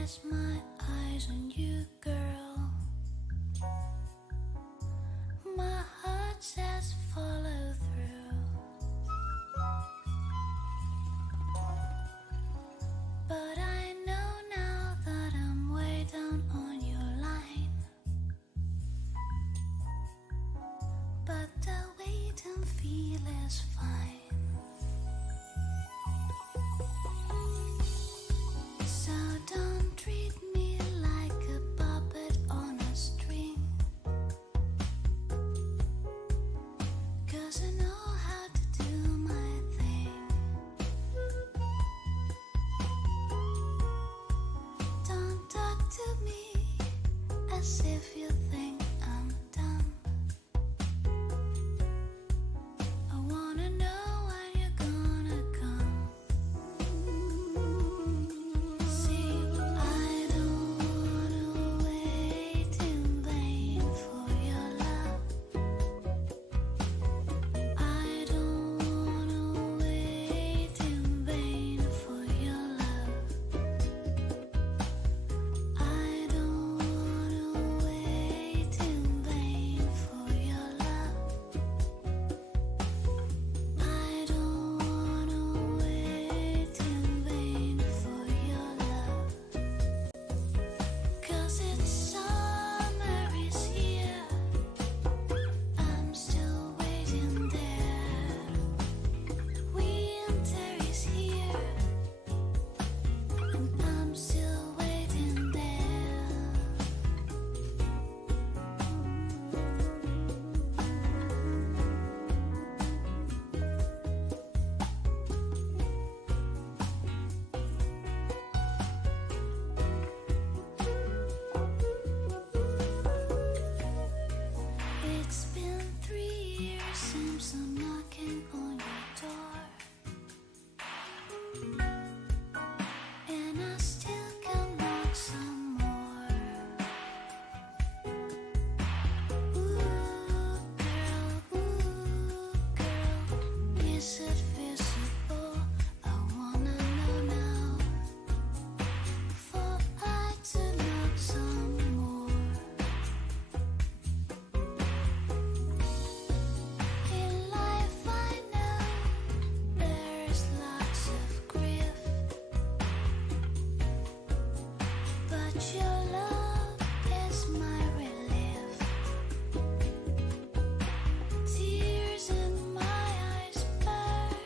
rest my eyes on you, girl. My heart says follow through, but I know now that I'm way down on your line. But the wait and feel is fine. So don't treat me like a puppet on a string, 'cause I know how to do my thing. Don't talk to me as if you think I'm dumb. I wanna know when you're gonna come. See, I don't wanna wait in vain for your love. I don't wanna wait in vain for your love. I don't wanna wait in vain for your love. I don't wanna wait in vain for your love. 'Cause it's summer is here, I'm still waiting there. Winter is here, and I'm still waiting there. It's been 3 years since I'm knocking on your door, and I still can knock some more. Ooh, girl, is it visible? I wanna know now, for I to knock some more. In life I know there's lots of grief, but your love is my relief. Tears in my eyes burn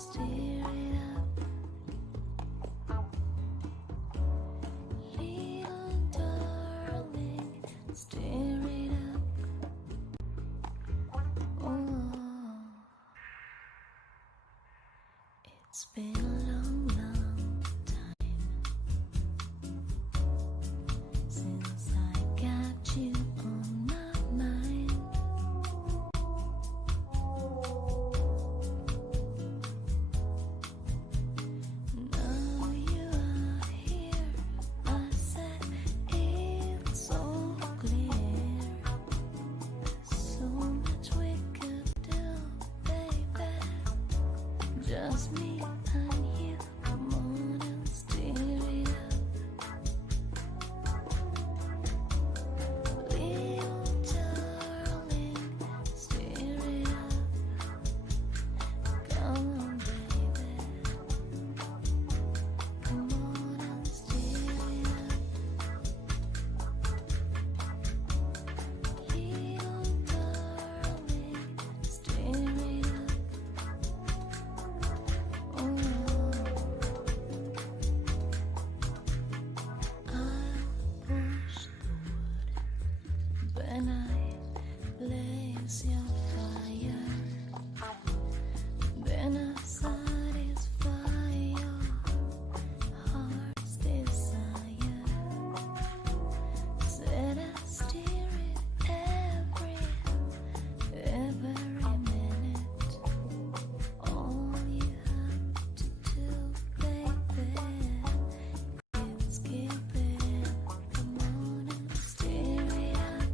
steer it up. Little darling, steer it up. Oh, it's been a long, long time since I got you on my mind. Now you are here, I said it's so clear. So much we could do, baby. Just me and you. Come on and steer it up. Little darling, steer it up. Come on, baby. Come on and steer it up. Little darling, steer it up. Oh, I'll push the wood when I blaze your fire. Then I satisfy your heart's desire. Said I steer it every minute. All you have to do, baby, is keep it. Come on and steer it up.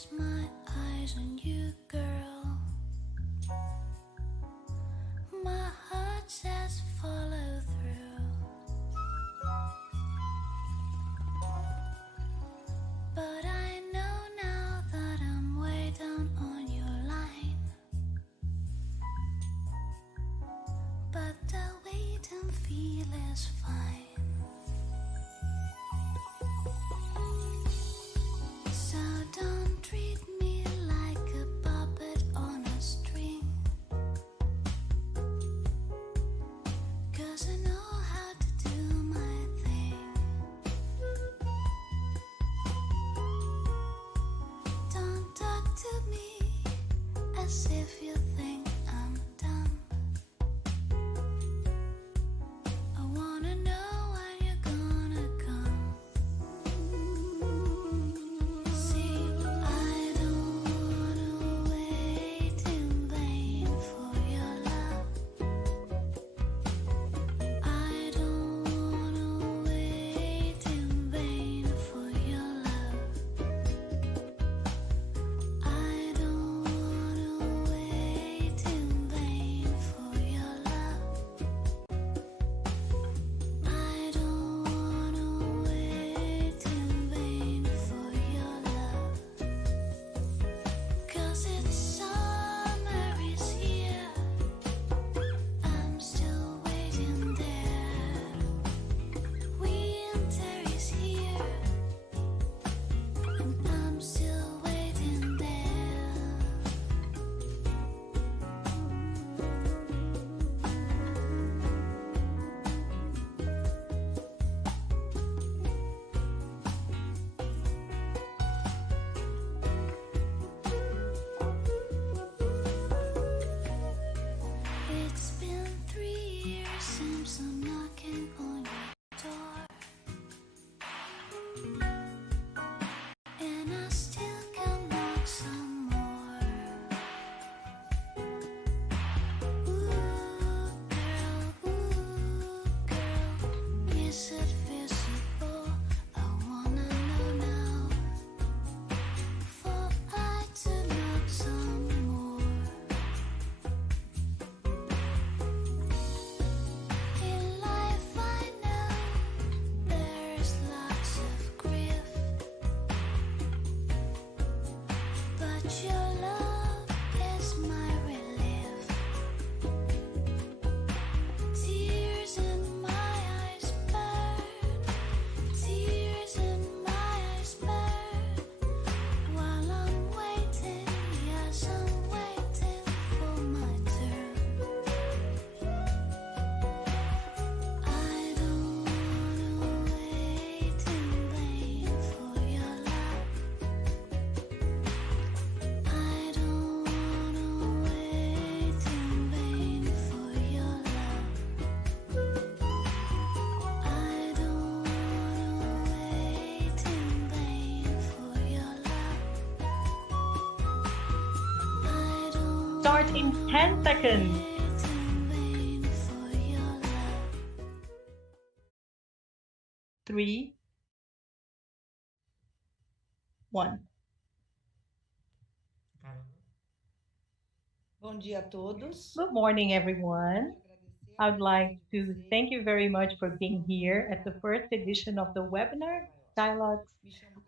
rest my eyes on you, girl. My heart says follow through, but I know now that I'm way down on your line. But the wait and feel is fine. So don't treat me like a puppet on a string, 'cause I know how to do my thing. Don't talk to me as if you think I'm dumb. I wanna know when you're gonna come. See, I don't wanna wait in vain for your love. I don't wanna wait in vain for your love. I don't wanna wait in vain for your love. I don't wanna wait in vain for your love. 'Cause it's summer is here, I'm still waiting there. Winter is here, and I'm still waiting there. It's been 3 years since I'm knocking on your door, and I still can knock some more. Ooh, girl, is it visible? I wanna know now, for I to knock some more. In life I know there's lots of grief, but your love is my relief. Tears in my eyes burn, tears in my eyes burn, while I'm waiting, yes I'm waiting for my turn. I don't wanna wait in vain for your love. I don't wanna wait in vain for your love. I don't wanna wait in vain for your love. I don't Start in 10 seconds. wait in vain for your love. 3, 1. Bom dia a todos. Good morning, everyone. I would like to thank you very much for being here at the first edition of the webinar Dialogues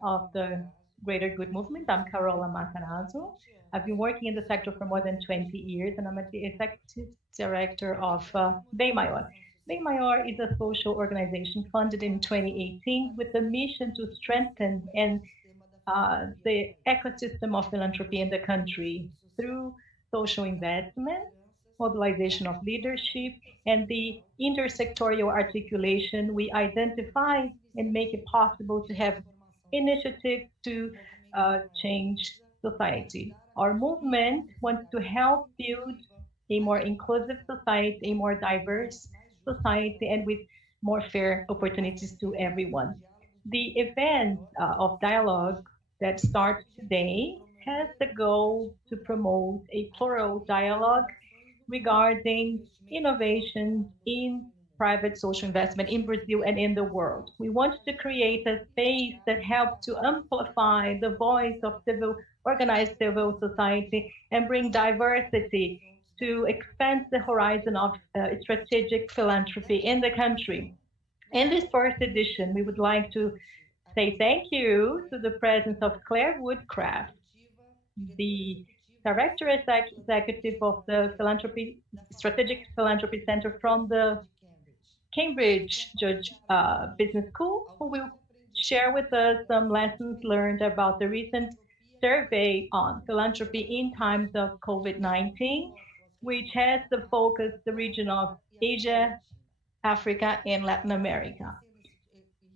of the Greater Good Movement. I'm Carola Matarazzo. I've been working in the sector for more than 20 years, and I'm the executive director of Bem Maior. Bem Maior is a social organization funded in 2018 with the mission to strengthen and the ecosystem of philanthropy in the country through social investment, mobilization of leadership, and the intersectorial articulation. We identify and make it possible to have initiatives to change society. Our movement wants to help build a more inclusive society, a more diverse society, and with more fair opportunities to everyone. The event of dialogue that starts today has the goal to promote a plural dialogue regarding innovations in private social investment in Brazil and in the world. We want to create a space that helps to amplify the voice of organized civil society and bring diversity to expand the horizon of strategic philanthropy in the country. In this first edition, we would like to say thank you to the presence of Clare Woodcraft, the director executive of the Strategic Philanthropy Center from the Cambridge Business School, who will share with us some lessons learned about the recent survey on philanthropy in times of COVID-19, which has the focus the region of Asia, Africa, and Latin America.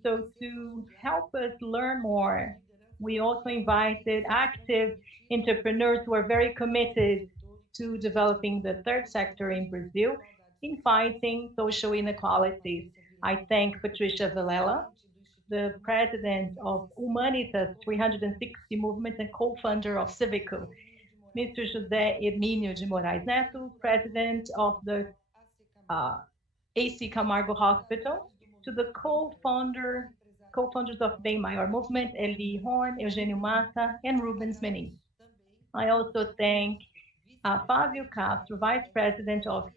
So to help us learn more, we also invited active entrepreneurs who are very committed to developing the third sector in Brazil in fighting social inequalities. I thank Patrícia Villela, the president of Humanitas 360 Movement and co-founder of Civi-Co, Mr. José Ermírio de Moraes Neto, president of the uh, AC Camargo Hospital, to the co-founders of Bem Maior movement, Elie Horn, Eugênio Mattar, and Rubens Menin. I also thank Flávio Castro, Vice President of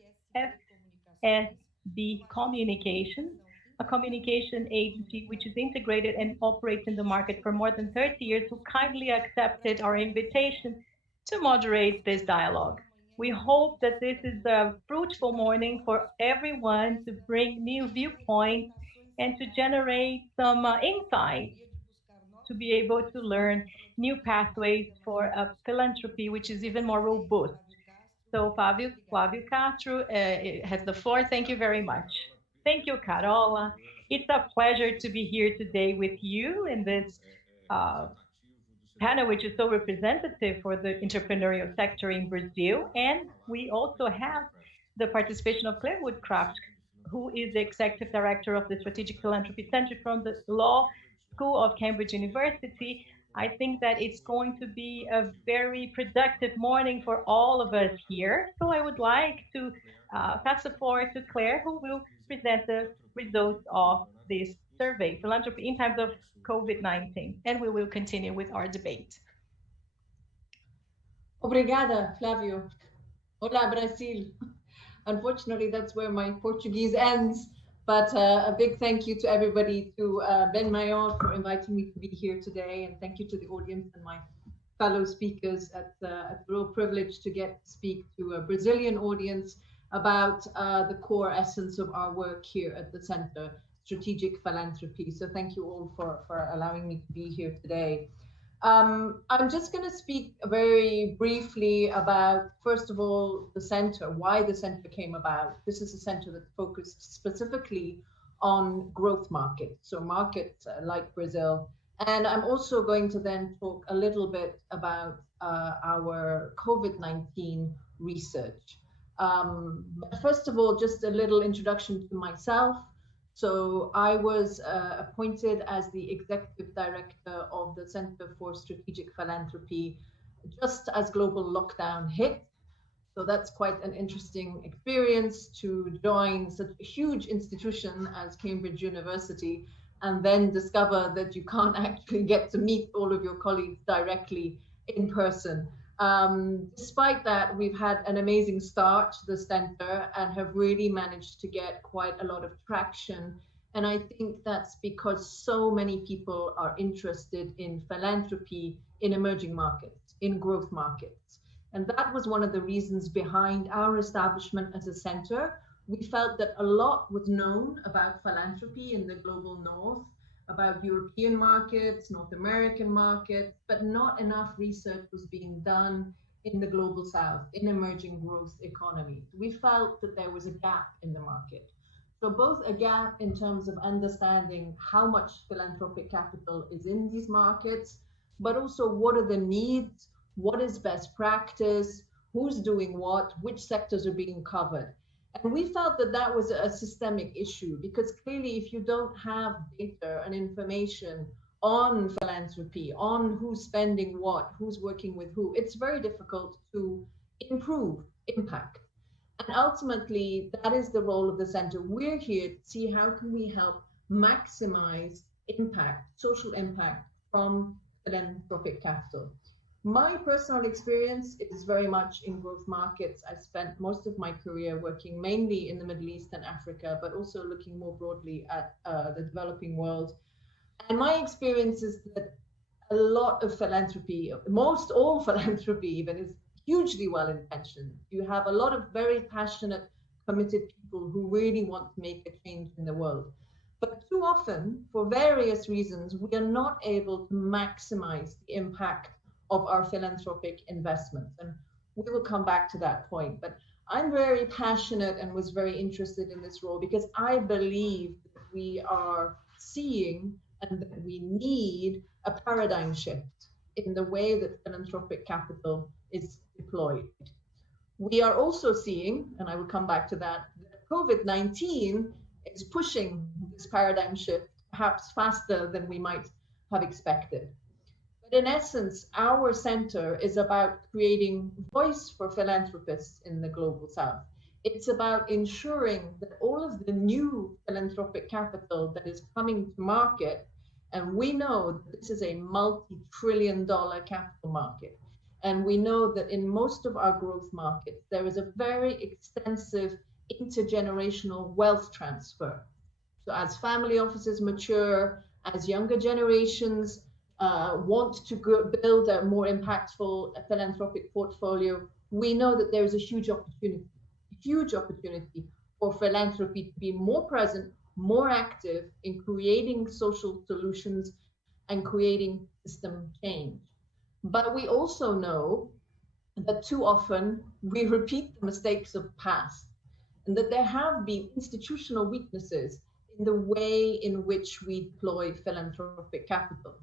FSB Communications, a communication agency which is integrated and operates in the market for more than 30 years, who kindly accepted our invitation to moderate this dialogue. We hope that this is a fruitful morning for everyone to bring new viewpoints and to generate some insight to be able to learn new pathways for a philanthropy which is even more robust. So Flávio Castro has the floor. Thank you very much. Thank you, Carola. It's a pleasure to be here today with you in this uh, panel, which is so representative for the entrepreneurial sector in Brazil. And we also have the participation of Clare Woodcraft, who is the executive director of the Strategic Philanthropy Center from the Law School of Cambridge University. I think that it's going to be a very productive morning for all of us here. So I would like to pass the floor to Clare, who will present the results of this survey, Philanthropy in Times of COVID-19, and we will continue with our debate. Obrigada, Flávio. Olá, Brasil. Unfortunately, that's where my Portuguese ends, but a big thank you to everybody, to Bem Maior for inviting me to be here today, and thank you to the audience and my fellow speakers. It's a real privilege to get to speak to a Brazilian audience about the core essence of our work here at the Center, Strategic Philanthropy. So thank you all for allowing me to be here today. I'm just going to speak very briefly about, first of all, the center, why the center came about. This is a center that's focused specifically on growth markets, so markets like Brazil. And I'm also going to then talk a little bit about our COVID-19 research. But first of all, just a little introduction to myself. So I was appointed as the executive director of the Center for Strategic Philanthropy just as global lockdown hit. So that's quite an interesting experience to join such a huge institution as Cambridge University and then discover that you can't actually get to meet all of your colleagues directly in person. Despite that, we've had an amazing start to the center and have really managed to get quite a lot of traction. And I think that's because so many people are interested in philanthropy in emerging markets, in growth markets. And that was one of the reasons behind our establishment as a center. We felt that a lot was known about philanthropy in the global north, about European markets, North American markets, but not enough research was being done in the global south, in emerging growth economies. We felt that there was a gap in the market. So both a gap in terms of understanding how much philanthropic capital is in these markets, but also what are the needs, what is best practice, who's doing what, which sectors are being covered. And we felt that that was a systemic issue, because clearly if you don't have data and information on philanthropy, on who's spending what, who's working with who, it's very difficult to improve impact. And ultimately, that is the role of the center. We're here to see how can we help maximize impact, social impact from philanthropic capital. My personal experience is very much in growth markets. I spent most of my career working mainly in the Middle East and Africa, but also looking more broadly at the developing world. And my experience is that a lot of philanthropy, most all philanthropy even, is hugely well-intentioned. You have a lot of very passionate, committed people who really want to make a change in the world. But too often, for various reasons, we are not able to maximize the impact of our philanthropic investments. And we will come back to that point. But I'm very passionate and was very interested in this role because I believe that we are seeing and that we need a paradigm shift in the way that philanthropic capital is deployed. We are also seeing, and I will come back to that COVID-19 is pushing this paradigm shift perhaps faster than we might have expected. But in essence, our center is about creating voice for philanthropists in the global south. It's about ensuring that all of the new philanthropic capital that is coming to market, and we know that this is a multi-trillion-dollar capital market, and we know that in most of our growth markets, there is a very extensive intergenerational wealth transfer. So as family offices mature, as younger generations want to build a more impactful philanthropic portfolio, we know that there is a huge opportunity for philanthropy to be more present, more active in creating social solutions and creating system change. But we also know that too often we repeat the mistakes of the past, and that there have been institutional weaknesses in the way in which we deploy philanthropic capital.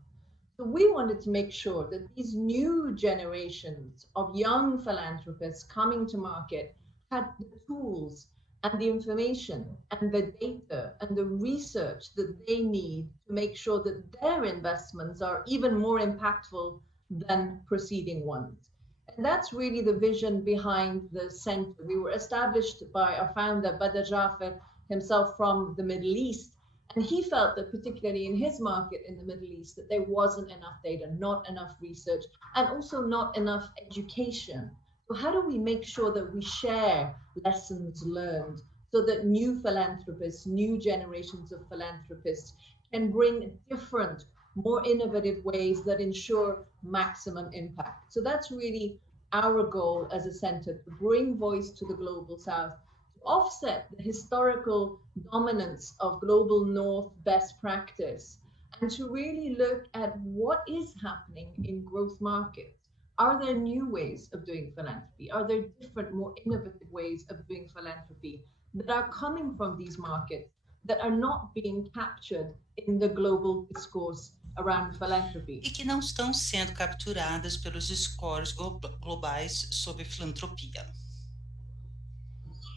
So we wanted to make sure that these new generations of young philanthropists coming to market had the tools and the information and the data and the research that they need to make sure that their investments are even more impactful than preceding ones. And that's really the vision behind the center. We were established by our founder, Badr Jafer, himself from the Middle East. And he felt that particularly in his market in the Middle East, that there wasn't enough data, not enough research, and also not enough education. So how do we make sure that we share lessons learned so that new philanthropists, new generations of philanthropists can bring different, more innovative ways that ensure maximum impact? So that's really our goal as a center, to bring voice to the global south, to offset the historical dominance of global north best practice, and to really look at what is happening in growth markets. Are there new ways of doing philanthropy? Are there different, more innovative ways of doing philanthropy that are coming from these markets that are not being captured in the global discourse around philanthropy? E que não estão sendo capturadas pelos scores globais sobre filantropia.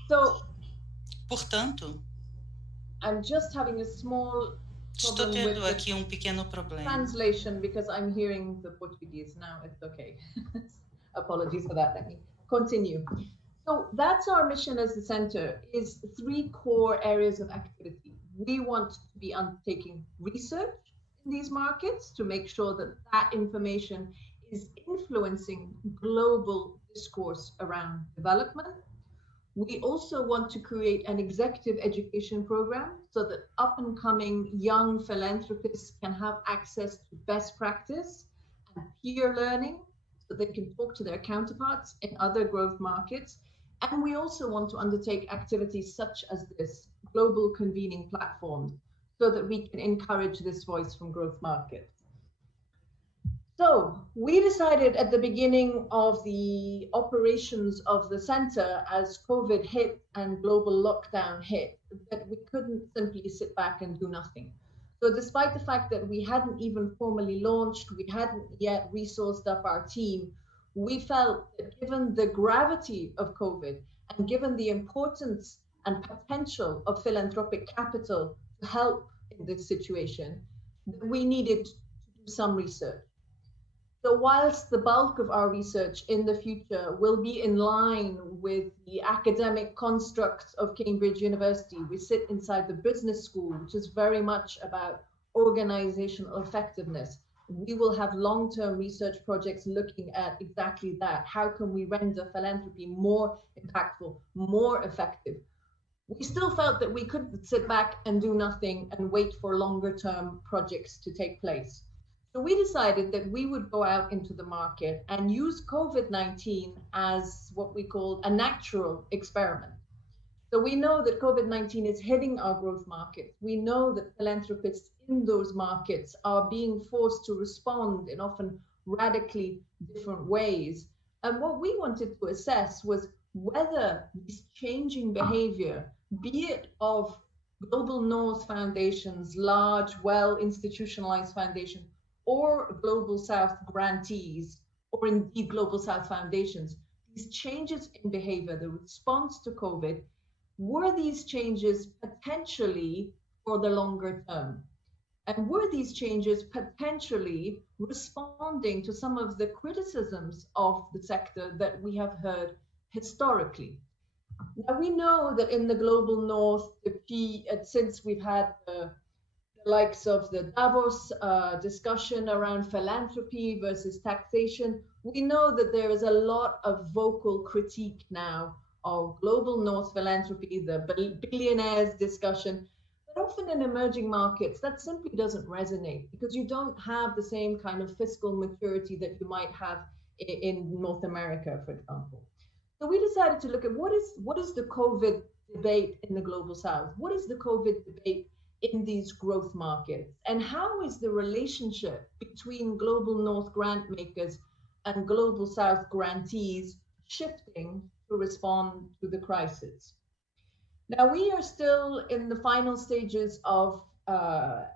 So, Portanto, I'm just having a small estou problem with tendo the aqui pequeno problema. translation because I'm hearing the Portuguese now. It's okay. Apologies for that. Let me continue. So that's our mission as the center, is 3 core areas of activity. We want to be undertaking research in these markets to make sure that that information is influencing global discourse around development. We also want to create an executive education program so that up-and-coming young philanthropists can have access to best practice and peer learning so they can talk to their counterparts in other growth markets. And we also want to undertake activities such as this, global convening platforms, so that we can encourage this voice from growth markets. So we decided at the beginning of the operations of the center, as COVID hit and global lockdown hit, that we couldn't simply sit back and do nothing. So despite the fact that we hadn't even formally launched, we hadn't yet resourced up our team, we felt that given the gravity of COVID and given the importance and potential of philanthropic capital to help in this situation, that we needed to do some research. So whilst the bulk of our research in the future will be in line with the academic constructs of Cambridge University, we sit inside the business school, which is very much about organizational effectiveness. We will have long-term research projects looking at exactly that. How can we render philanthropy more impactful, more effective? We still felt that we couldn't sit back and do nothing and wait for longer-term projects to take place. So we decided that we would go out into the market and use COVID-19 as what we call a natural experiment. So we know that COVID-19 is hitting our growth markets. We know that philanthropists in those markets are being forced to respond in often radically different ways. And what we wanted to assess was whether this changing behavior, be it of Global North foundations, large, well-institutionalized foundations, or Global South grantees, or indeed Global South foundations, these changes in behavior, the response to COVID, were these changes potentially for the longer term? And were these changes potentially responding to some of the criticisms of the sector that we have heard historically? Now, we know that in the Global North, since we've had the likes of the Davos discussion around philanthropy versus taxation, we know that there is a lot of vocal critique now of Global North philanthropy, the billionaires discussion, but often in emerging markets, that simply doesn't resonate because you don't have the same kind of fiscal maturity that you might have in North America, for example. So we decided to look at what is the COVID debate in the Global South? What is the COVID debate in these growth markets? And how is the relationship between Global North grant makers and Global South grantees shifting to respond to the crisis? Now, we are still in the final stages of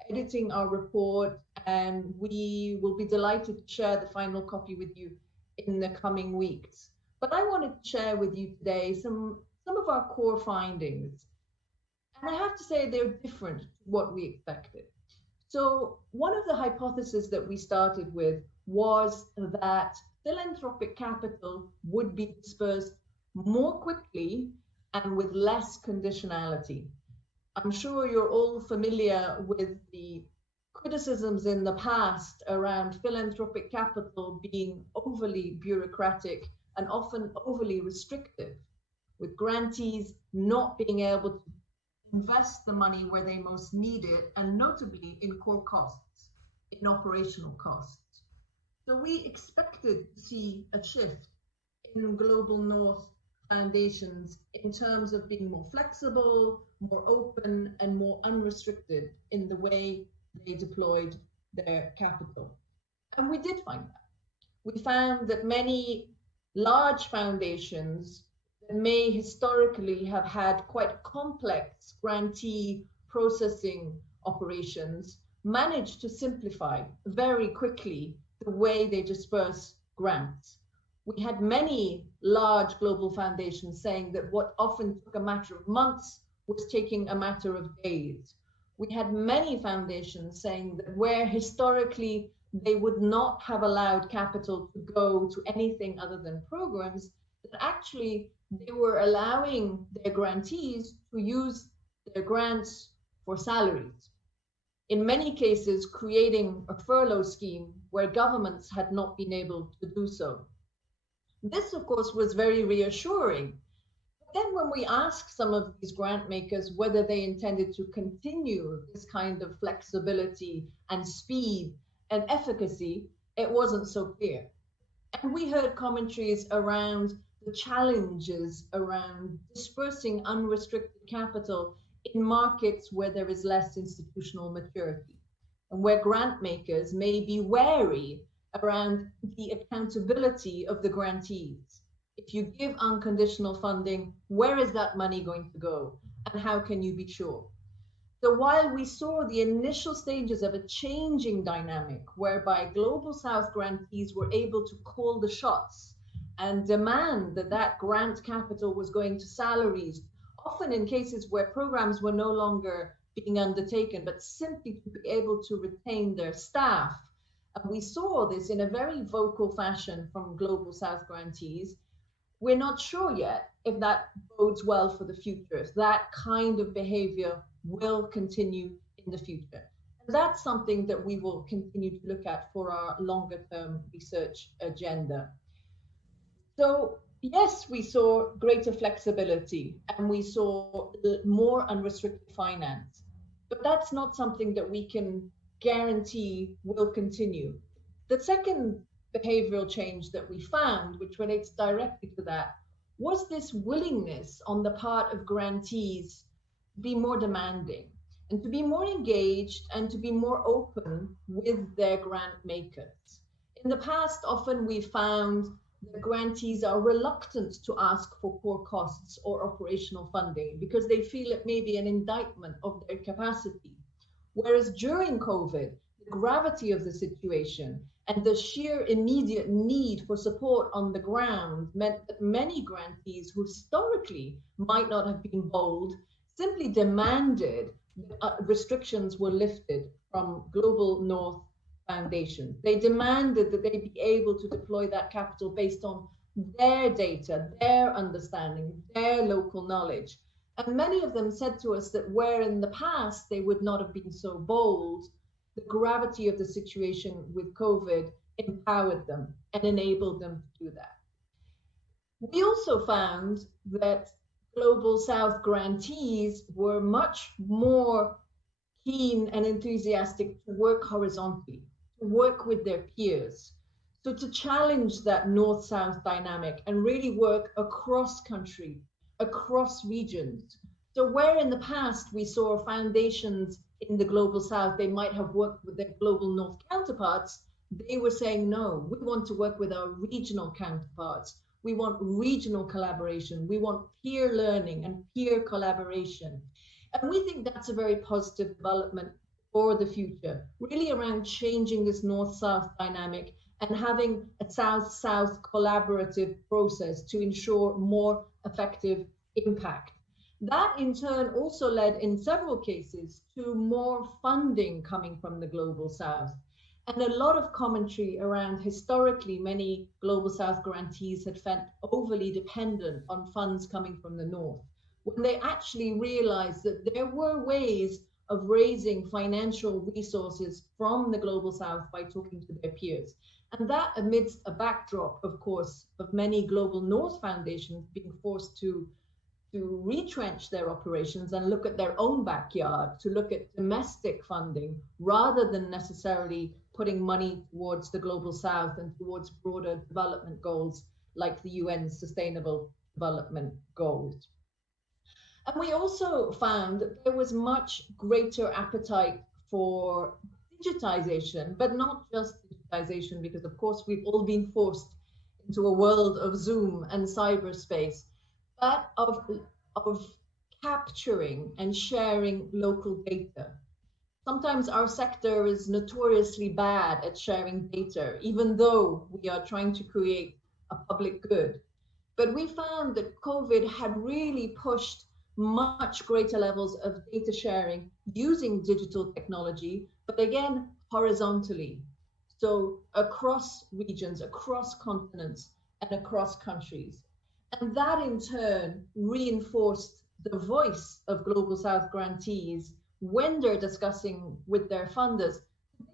editing our report, and we will be delighted to share the final copy with you in the coming weeks. But I wanted to share with you today some of our core findings. And I have to say they're different to what we expected. So one of the hypotheses that we started with was that philanthropic capital would be dispersed more quickly and with less conditionality. I'm sure you're all familiar with the criticisms in the past around philanthropic capital being overly bureaucratic and often overly restrictive, with grantees not being able to invest the money where they most need it, and notably in core costs, in operational costs. So we expected to see a shift in Global North foundations in terms of being more flexible, more open, and more unrestricted in the way they deployed their capital. And we did find that. We found that many large foundations that may historically have had quite complex grantee processing operations managed to simplify very quickly the way they disperse grants. We had many large global foundations saying that what often took a matter of months was taking a matter of days. We had many foundations saying that where historically they would not have allowed capital to go to anything other than programs, that actually they were allowing their grantees to use their grants for salaries. In many cases, creating a furlough scheme where governments had not been able to do so. This, of course, was very reassuring. But then when we asked some of these grant makers whether they intended to continue this kind of flexibility and speed and efficacy, it wasn't so clear. And we heard commentaries around the challenges around dispersing unrestricted capital in markets where there is less institutional maturity and where grant makers may be wary around the accountability of the grantees. If you give unconditional funding, where is that money going to go? And how can you be sure? So while we saw the initial stages of a changing dynamic whereby Global South grantees were able to call the shots and demand that that grant capital was going to salaries, often in cases where programs were no longer being undertaken, but simply to be able to retain their staff And we saw this in a very vocal fashion from Global South grantees. We're not sure yet if that bodes well for the future, if that kind of behavior will continue in the future. And that's something that we will continue to look at for our longer term research agenda. So yes, we saw greater flexibility and we saw more unrestricted finance, but that's not something that we can guarantee will continue. The second behavioral change that we found, which relates directly to that, was this willingness on the part of grantees to be more demanding and to be more engaged and to be more open with their grant makers. In the past, often we found that grantees are reluctant to ask for core costs or operational funding because they feel it may be an indictment of their capacity. Whereas during COVID, the gravity of the situation and the sheer immediate need for support on the ground meant that many grantees who historically might not have been bold simply demanded restrictions were lifted from Global North Foundation. They demanded that they be able to deploy that capital based on their data, their understanding, their local knowledge. And many of them said to us that where in the past they would not have been so bold, the gravity of the situation with COVID empowered them and enabled them to do that. We also found that Global South grantees were much more keen and enthusiastic to work horizontally, to work with their peers. So to challenge that North-South dynamic and really work across country, across regions. So where in the past we saw foundations in the Global South, they might have worked with their Global North counterparts, they were saying, no, we want to work with our regional counterparts. We want regional collaboration. We want peer learning and peer collaboration. And we think that's a very positive development for the future, really around changing this North-South dynamic and having a South-South collaborative process to ensure more effective impact. That in turn also led in several cases to more funding coming from the Global South. And a lot of commentary around historically many Global South grantees had felt overly dependent on funds coming from the North, when they actually realized that there were ways of raising financial resources from the Global South by talking to their peers. And that amidst a backdrop, of course, of many Global North foundations being forced to retrench their operations and look at their own backyard, to look at domestic funding, rather than necessarily putting money towards the Global South and towards broader development goals like the UN's Sustainable Development Goals. And we also found that there was much greater appetite for digitization, but not just digitization, because of course we've all been forced into a world of Zoom and cyberspace, but of capturing and sharing local data. Sometimes our sector is notoriously bad at sharing data, even though we are trying to create a public good. But we found that COVID had really pushed much greater levels of data sharing using digital technology, but again, horizontally. So across regions, across continents, and across countries. And that in turn reinforced the voice of Global South grantees when they're discussing with their funders.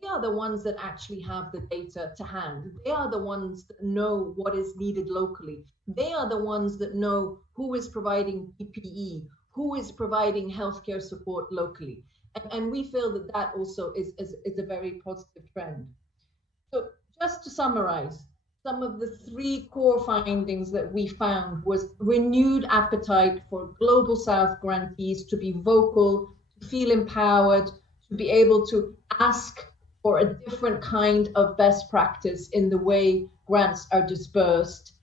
They are the ones that actually have the data to hand. They are the ones that know what is needed locally. They are the ones that know who is providing PPE, who is providing healthcare support locally. And we feel that that also is a very positive trend. So just to summarize, some of the three core findings that we found was renewed appetite for Global South grantees to be vocal, to feel empowered, to be able to ask for a different kind of best practice in the way grants are dispersed.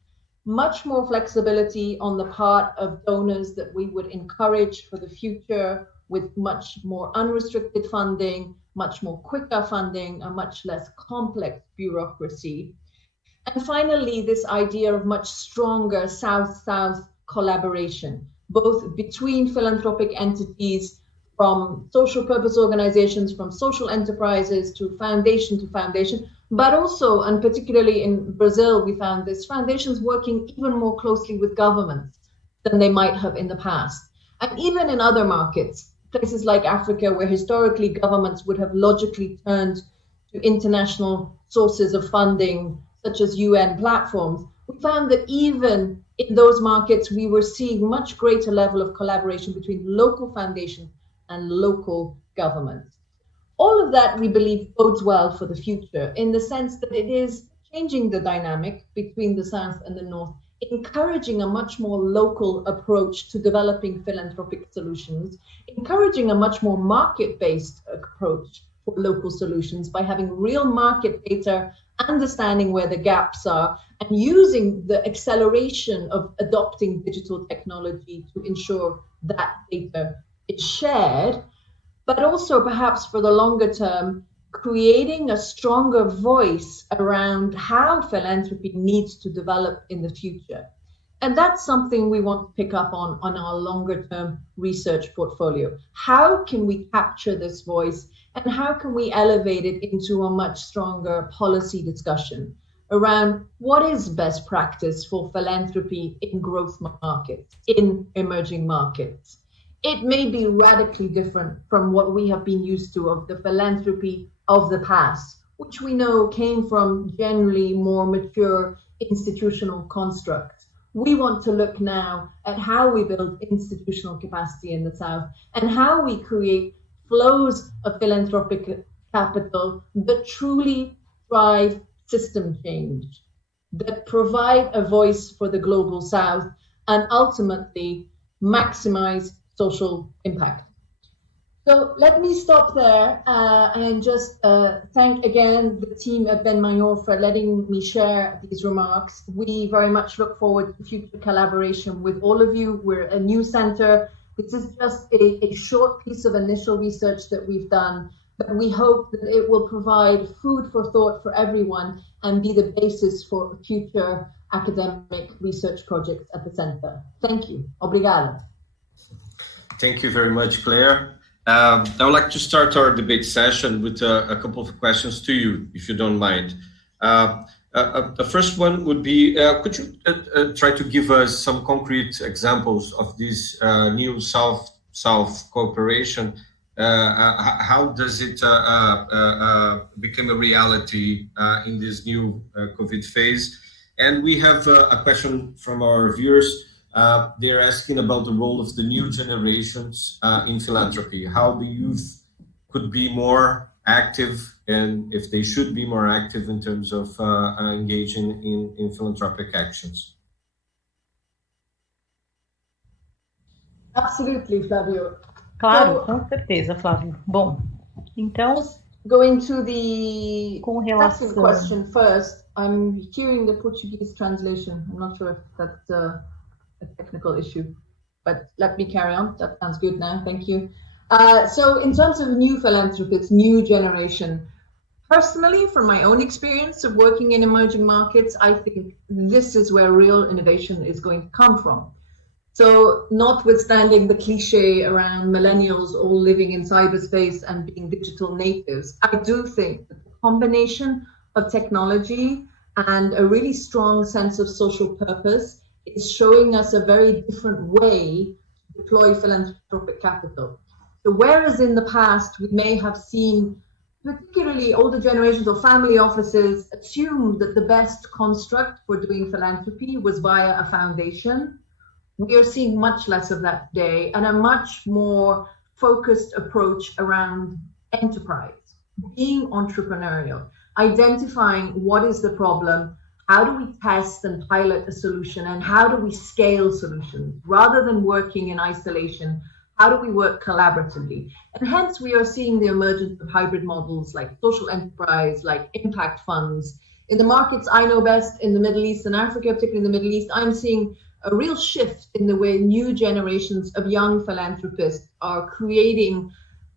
Much more flexibility on the part of donors that we would encourage for the future, with much more unrestricted funding, much more quicker funding, a much less complex bureaucracy. And finally, this idea of much stronger South-South collaboration, both between philanthropic entities, from social purpose organizations, from social enterprises to foundation, But also, and particularly in Brazil, we found this, foundations working even more closely with governments than they might have in the past. And even in other markets, places like Africa, where historically governments would have logically turned to international sources of funding, such as UN platforms, we found that even in those markets, we were seeing much greater level of collaboration between local foundations and local governments. All of that, we believe, bodes well for the future in the sense that it is changing the dynamic between the South and the North, encouraging a much more local approach to developing philanthropic solutions, encouraging a much more market-based approach for local solutions by having real market data, understanding where the gaps are, and using the acceleration of adopting digital technology to ensure that data is shared, but also perhaps for the longer term, creating a stronger voice around how philanthropy needs to develop in the future. And that's something we want to pick up on our longer term research portfolio. How can we capture this voice and how can we elevate it into a much stronger policy discussion around what is best practice for philanthropy in growth markets, in emerging markets? It may be radically different from what we have been used to of the philanthropy of the past, which we know came from generally more mature institutional constructs. We want to look now at how we build institutional capacity in the South and how we create flows of philanthropic capital that truly drive system change, that provide a voice for the global South and ultimately maximize social impact. So let me stop there and just thank again the team at Ben Maior for letting me share these remarks. We very much look forward to future collaboration with all of you. We're a new center. This is just a short piece of initial research that we've done, but we hope that it will provide food for thought for everyone and be the basis for future academic research projects at the center. Thank you. Obrigada. Thank you very much, Claire. I would like to start our debate session with a couple of questions to you, if you don't mind. The first one would be, could you try to give us some concrete examples of this new South cooperation? How does it become a reality in this new COVID phase? And we have a question from our viewers. They're asking about the role of the new generations in philanthropy, how the youth could be more active and if they should be more active in terms of engaging in philanthropic actions. Absolutely, Flávio. Claro, com certeza, Flávio. Bom, então, going to the com second relação... question first, I'm hearing the Portuguese translation. I'm not sure if that's a technical issue, but let me carry on. That sounds good now. Thank you. So in terms of new philanthropists, new generation, personally, from my own experience of working in emerging markets, I think this is where real innovation is going to come from. So notwithstanding the cliche around millennials all living in cyberspace and being digital natives, I do think that the combination of technology and a really strong sense of social purpose is showing us a very different way to deploy philanthropic capital. So whereas in the past we may have seen particularly older generations or family offices assume that the best construct for doing philanthropy was via a foundation, we are seeing much less of that today and a much more focused approach around enterprise, being entrepreneurial, identifying what is the problem, how do we test and pilot a solution, and how do we scale solutions? Rather than working in isolation, how do we work collaboratively? And hence we are seeing the emergence of hybrid models like social enterprise, like impact funds. In the markets I know best, in the Middle East and Africa, particularly in the Middle East, I'm seeing a real shift in the way new generations of young philanthropists are creating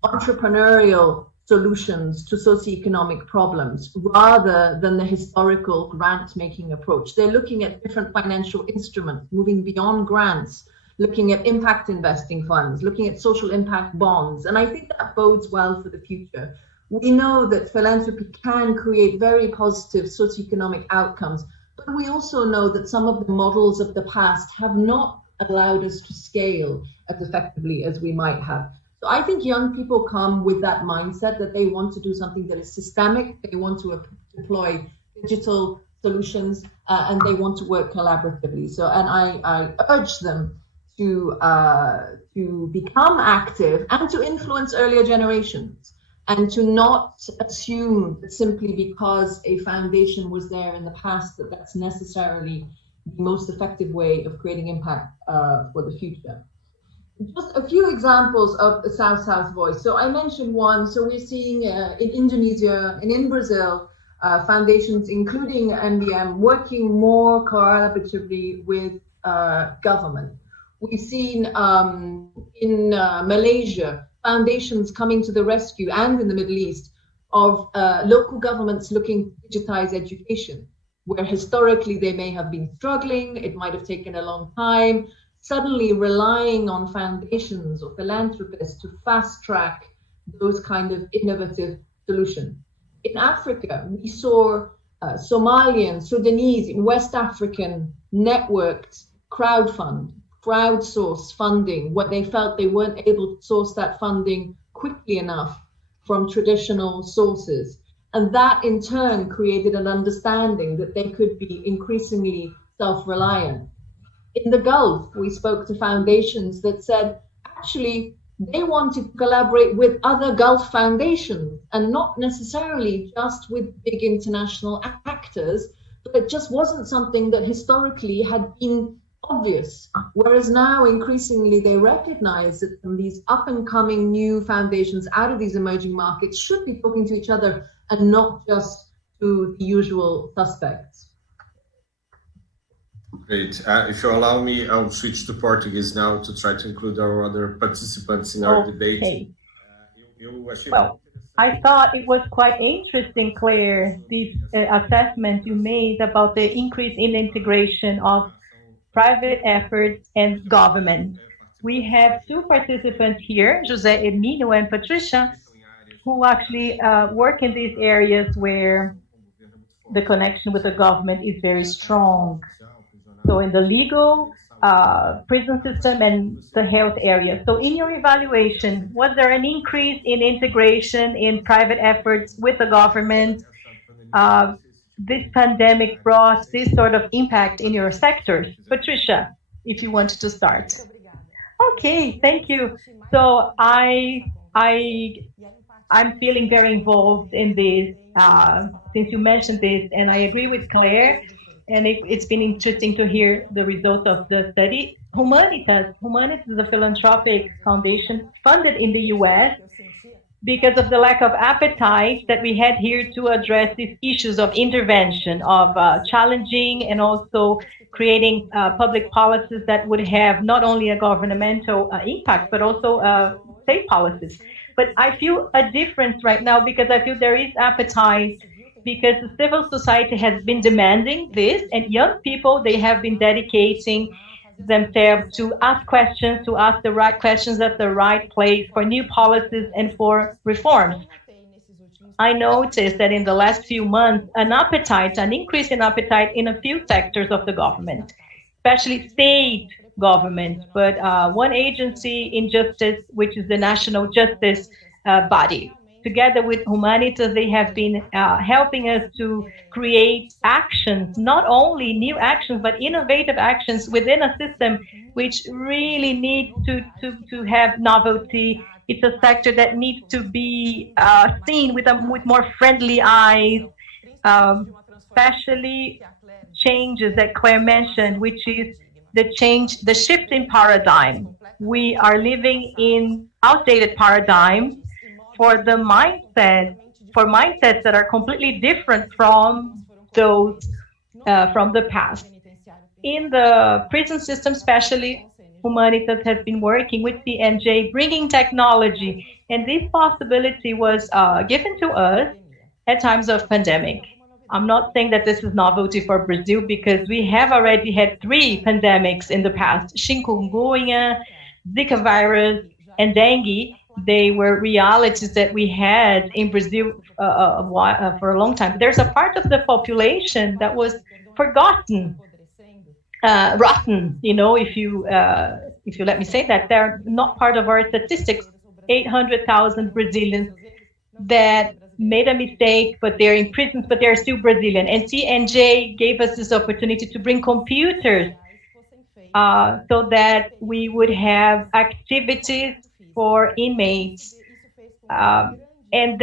entrepreneurial solutions to socioeconomic problems rather than the historical grant-making approach. They're looking at different financial instruments, moving beyond grants, looking at impact investing funds, looking at social impact bonds. And I think that bodes well for the future. We know that philanthropy can create very positive socioeconomic outcomes, but we also know that some of the models of the past have not allowed us to scale as effectively as we might have. So I think young people come with that mindset that they want to do something that is systemic, they want to deploy digital solutions, and they want to work collaboratively. So, and I urge them to become active and to influence earlier generations, and to not assume that simply because a foundation was there in the past that that's necessarily the most effective way of creating impact for the future. Just a few examples of the South-South voice. So I mentioned one. So we're seeing in Indonesia and in Brazil, foundations, including MBM, working more collaboratively with government. We've seen in Malaysia, foundations coming to the rescue, and in the Middle East, of local governments looking to digitize education, where historically they may have been struggling, it might have taken a long time, suddenly relying on foundations or philanthropists to fast track those kind of innovative solutions. In Africa, we saw Somalian, Sudanese, West African networked crowdsource funding, when they felt they weren't able to source that funding quickly enough from traditional sources. And that in turn created an understanding that they could be increasingly self-reliant. In the Gulf, we spoke to foundations that said, actually, they wanted to collaborate with other Gulf foundations and not necessarily just with big international actors, but it just wasn't something that historically had been obvious. Whereas now, increasingly, they recognize that these up-and-coming new foundations out of these emerging markets should be talking to each other and not just to the usual suspects. Great. If you allow me, I'll switch to Portuguese now to try to include our other participants in our debate. Well, I thought it was quite interesting, Claire, this assessment you made about the increase in integration of private efforts and government. We have two participants here, José, Ermírio, and Patrícia, who actually work in these areas where the connection with the government is very strong. So in the legal, prison system, and the health area. So in your evaluation, was there an increase in integration in private efforts with the government? This pandemic brought this sort of impact in your sectors. Patrícia, if you wanted to start. Okay, thank you. So I'm feeling very involved in this since you mentioned this, and I agree with Claire. And it's been interesting to hear the results of the study. Humanitas is a philanthropic foundation funded in the US because of the lack of appetite that we had here to address these issues of intervention, of challenging and also creating public policies that would have not only a governmental impact, but also state policies. But I feel a difference right now because I feel there is appetite, because the civil society has been demanding this, and young people, they have been dedicating themselves to ask questions, to ask the right questions at the right place for new policies and for reforms. I noticed that in the last few months, an increase in appetite in a few sectors of the government, especially state government, but one agency in justice, which is the National Justice Body. Together with Humanitas, they have been helping us to create actions, not only new actions, but innovative actions within a system which really needs to have novelty. It's a sector that needs to be seen with more friendly eyes, especially changes that Claire mentioned, which is the shift in paradigm. We are living in outdated paradigms for mindsets that are completely different from those from the past. In the prison system, especially, Humanitas has been working with CNJ, bringing technology, and this possibility was given to us at times of pandemic. I'm not saying that this is novelty for Brazil, because we have already had 3 pandemics in the past: chikungunya, Zika virus, and dengue. they were realities that we had in Brazil for a long time. There's a part of the population that was forgotten, rotten, if you let me say that. They're not part of our statistics. 800,000 Brazilians that made a mistake, but they're in prisons, but they're still Brazilian. And CNJ gave us this opportunity to bring computers so that we would have activities for inmates. And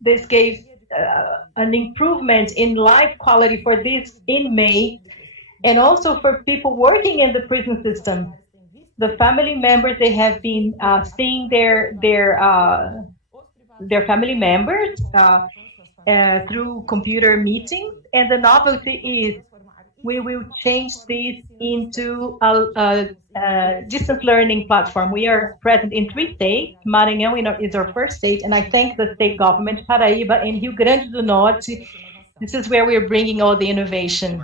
this gave an improvement in life quality for these inmates and also for people working in the prison system. The family members, they have been seeing their family members through computer meetings, and the novelty is we will change this into a distance learning platform. We are present in 3 states. Maranhão is our first state, and I thank the state government, Paraíba and Rio Grande do Norte. This is where we're bringing all the innovation.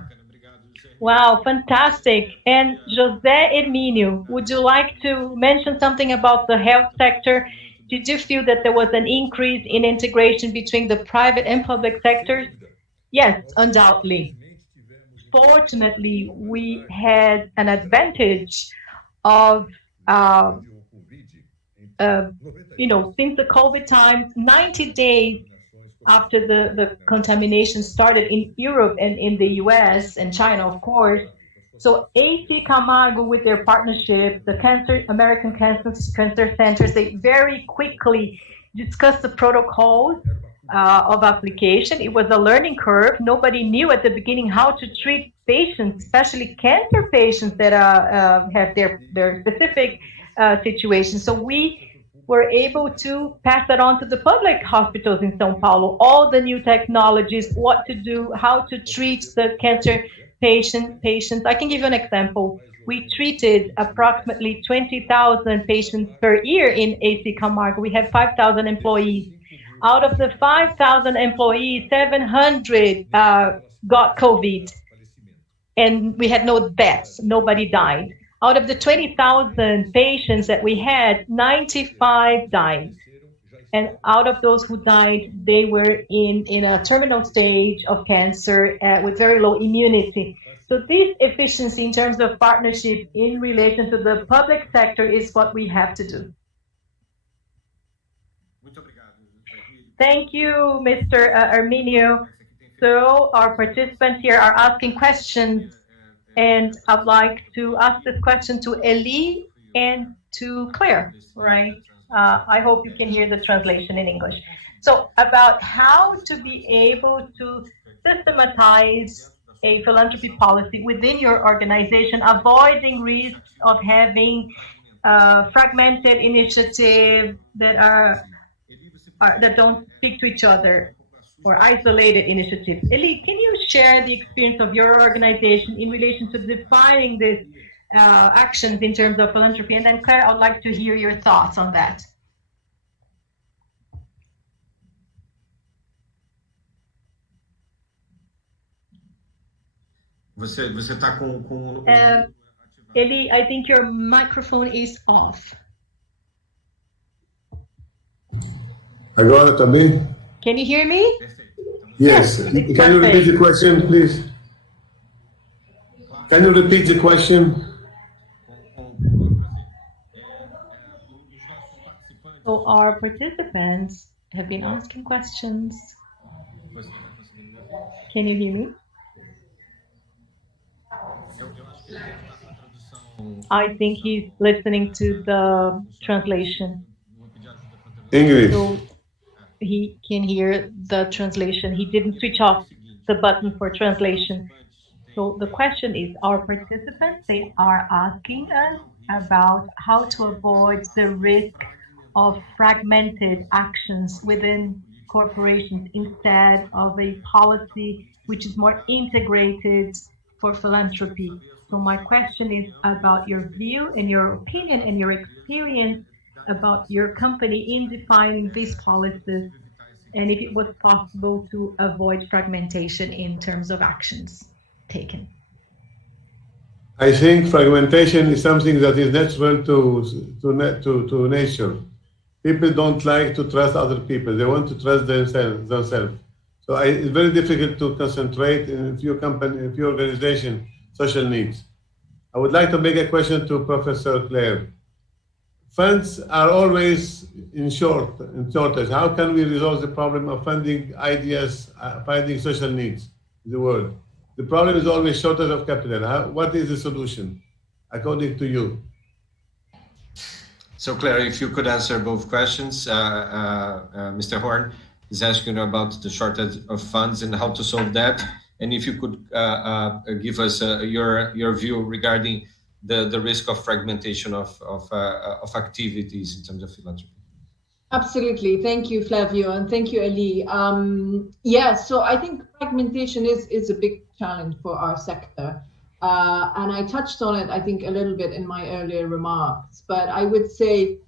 Wow, fantastic. And José Ermírio, would you like to mention something about the health sector? Did you feel that there was an increase in integration between the private and public sectors? Yes, undoubtedly. Fortunately, we had an advantage of, since the COVID time, 90 days after the contamination started in Europe and in the US and China, of course. So AC Camargo, with their partnership, the American Cancer Centers, they very quickly discussed the protocols of application. It was a learning curve. Nobody knew at the beginning how to treat patients, especially cancer patients that have their specific situations. So we were able to pass that on to the public hospitals in São Paulo, all the new technologies, what to do, how to treat the cancer patients. I can give you an example. We treated approximately 20,000 patients per year in AC Camargo. We have 5,000 employees. Out of the 5,000 employees, 700 got COVID, and we had no deaths, nobody died. Out of the 20,000 patients that we had, 95 died. And out of those who died, they were in a terminal stage of cancer with very low immunity. So this efficiency in terms of partnership in relation to the public sector is what we have to do. Thank you, Mr. Ermírio. So our participants here are asking questions, and I'd like to ask this question to Elie and to Clare, right? I hope you can hear the translation in English. So about how to be able to systematize a philanthropy policy within your organization, avoiding risks of having fragmented initiatives that don't speak to each other, or isolated initiatives. Elie, can you share the experience of your organization in relation to defining these actions in terms of philanthropy? And then Clare, I'd like to hear your thoughts on that. Você está com Elie, I think your microphone is off. Agora também? Can you hear me? Yes. Can you repeat the question, please? Can you repeat the question? So our participants have been asking questions. Can you hear me? I think he's listening to the translation. English. So he can hear the translation. He didn't switch off the button for translation. So the question is, our participants, they are asking us about how to avoid the risk of fragmented actions within corporations instead of a policy which is more integrated for philanthropy. So my question is about your view and your opinion and your experience about your company in defining these policies, and if it was possible to avoid fragmentation in terms of actions taken. I think fragmentation is something that is natural to nature. People don't like to trust other people. They want to trust themselves. So it's very difficult to concentrate in a few company, a few organization, social needs. I would like to make a question to Professor Clare. Funds are always in shortage. How can we resolve the problem of funding ideas, finding social needs in the world? The problem is always shortage of capital. What is the solution, according to you? So Clare, if you could answer both questions. Mr. Horn is asking about the shortage of funds and how to solve that. And if you could give us your view regarding the risk of fragmentation of activities in terms of philanthropy. Absolutely. Thank you, Flavio, and thank you, Elie. So I think fragmentation is a big challenge for our sector. And I touched on it, I think, a little bit in my earlier remarks, but I would say,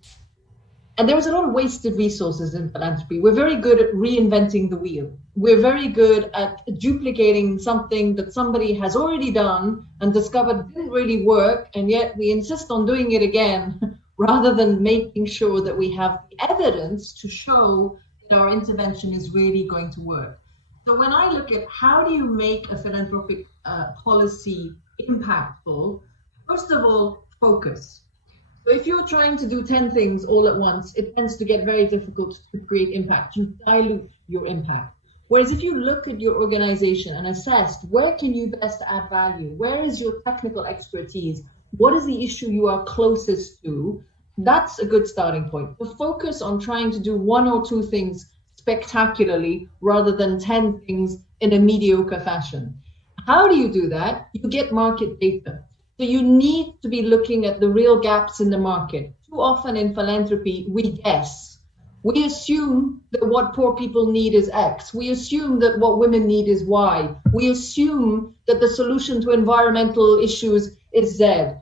and there was a lot of wasted resources in philanthropy. We're very good at reinventing the wheel. We're very good at duplicating something that somebody has already done and discovered didn't really work, and yet we insist on doing it again, rather than making sure that we have evidence to show that our intervention is really going to work. So when I look at how do you make a philanthropic policy impactful, first of all, focus. So if you're trying to do 10 things all at once, it tends to get very difficult to create impact. You dilute your impact. Whereas if you look at your organization and assess where can you best add value, where is your technical expertise, what is the issue you are closest to, that's a good starting point. To focus on trying to do 1 or 2 things spectacularly rather than 10 things in a mediocre fashion. How do you do that? You get market data. So you need to be looking at the real gaps in the market. Too often in philanthropy, we guess. We assume that what poor people need is X. We assume that what women need is Y. We assume that the solution to environmental issues is Z.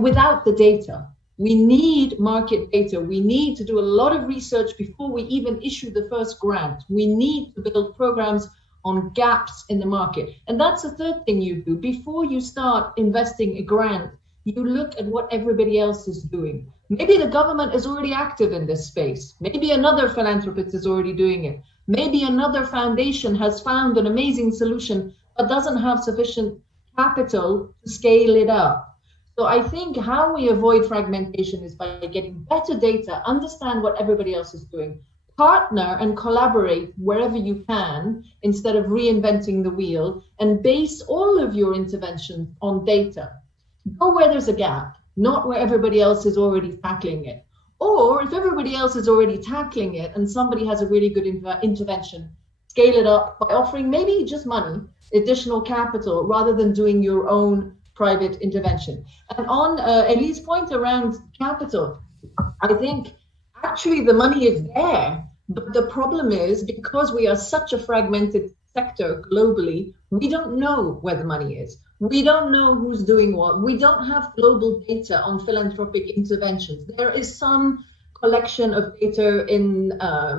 Without the data, we need market data. We need to do a lot of research before we even issue the first grant. We need to build programs on gaps in the market. And that's the third thing you do. Before you start investing a grant, you look at what everybody else is doing. Maybe the government is already active in this space. Maybe another philanthropist is already doing it. Maybe another foundation has found an amazing solution, but doesn't have sufficient capital to scale it up. So I think how we avoid fragmentation is by getting better data, understand what everybody else is doing, partner and collaborate wherever you can instead of reinventing the wheel, and base all of your interventions on data. Go where there's a gap, not where everybody else is already tackling it. Or if everybody else is already tackling it and somebody has a really good intervention, scale it up by offering maybe just money, additional capital, rather than doing your own private intervention. And on Elie's point around capital, I think actually the money is there, but the problem is because we are such a fragmented sector globally, we don't know where the money is. We don't know who's doing what. We don't have global data on philanthropic interventions. There is some collection of data in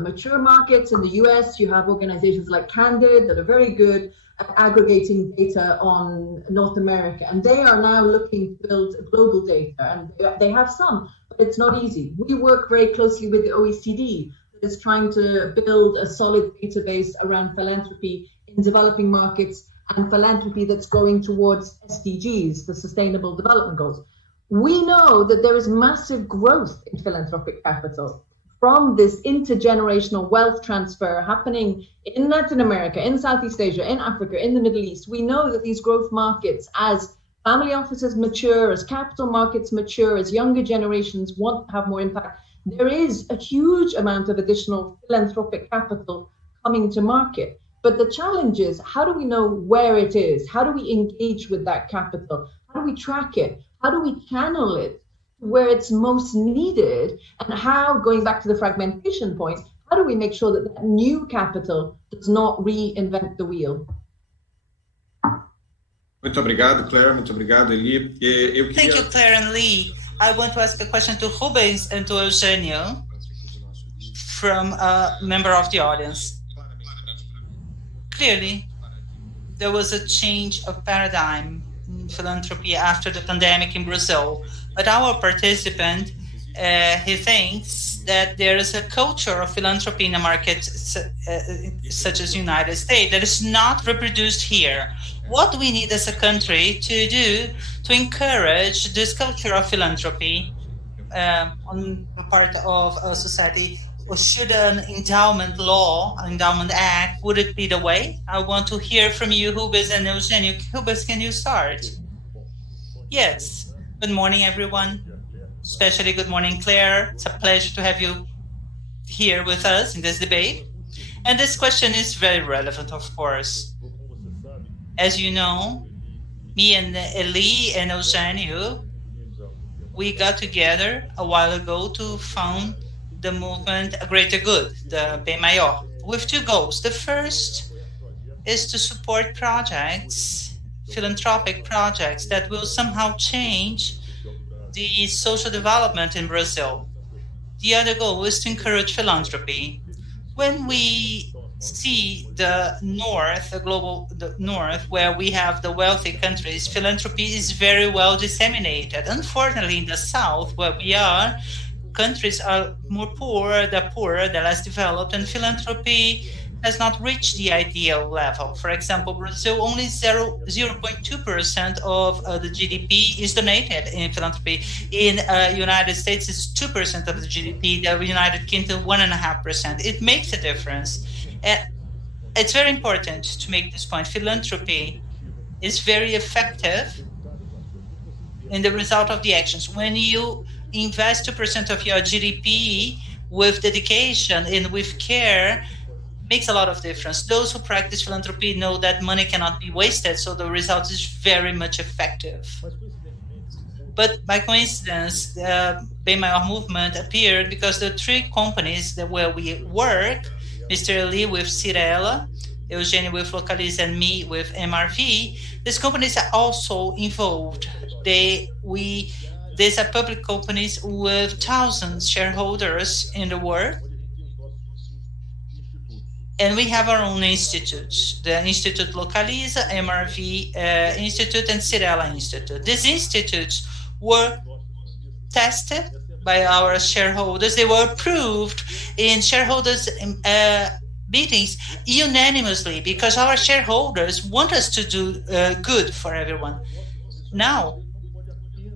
mature markets. In the US, you have organizations like Candid that are very good at aggregating data on North America. And they are now looking to build global data. And they have some, but it's not easy. We work very closely with the OECD that is trying to build a solid database around philanthropy in developing markets and philanthropy that's going towards SDGs, the Sustainable Development Goals. We know that there is massive growth in philanthropic capital from this intergenerational wealth transfer happening in Latin America, in Southeast Asia, in Africa, in the Middle East. We know that these growth markets, as family offices mature, as capital markets mature, as younger generations want to have more impact, there is a huge amount of additional philanthropic capital coming to market. But the challenge is, how do we know where it is? How do we engage with that capital? How do we track it? How do we channel it where it's most needed? And how, going back to the fragmentation point, how do we make sure that that new capital does not reinvent the wheel? Muito obrigado, Clare. Muito obrigado, Elie. Thank you, Clare and Lee. I want to ask a question to Rubens and to Eugênio from a member of the audience. Clearly, there was a change of paradigm in philanthropy after the pandemic in Brazil. But our participant, he thinks that there is a culture of philanthropy in a market such as United States that is not reproduced here. What we need as a country to do to encourage this culture of philanthropy on the part of a society? Or should an endowment law, an endowment act, would it be the way? I want to hear from you, Rubens and Eugênio. Rubens, can you start? Yes. Good morning, everyone. Especially good morning, Claire. It's a pleasure to have you here with us in this debate. And this question is very relevant, of course. As you know, me and Elie and Eugênio, we got together a while ago to found the movement A Greater Good, the Bem Maior, with two goals. The first is to support projects, philanthropic projects that will somehow change the social development in Brazil. The other goal is to encourage philanthropy. When we see the North, the North, where we have the wealthy countries, philanthropy is very well disseminated. Unfortunately, in the South, where we are, countries are more poor, the poorer, the less developed, and philanthropy has not reached the ideal level. For example, Brazil, only 0.2% of the GDP is donated in philanthropy. In United States, it's 2% of the GDP. The United Kingdom, 1.5%. It makes a difference. It's very important to make this point. Philanthropy is very effective in the result of the actions. When you invest 2% of your GDP with dedication and with care, makes a lot of difference. Those who practice philanthropy know that money cannot be wasted, so the result is very much effective. But by coincidence, the Bem Maior movement appeared because the three companies where we work, Mr. Elie with Cirela, Eugênio with Localiza, and me with MRV, these companies are also involved. These are public companies with thousands of shareholders in the world. And we have our own institutes, the Institute Localiza, MRV Institute, and Cirela Institute. These institutes were tested by our shareholders. They were approved in shareholders meetings unanimously because our shareholders want us to do good for everyone. Now,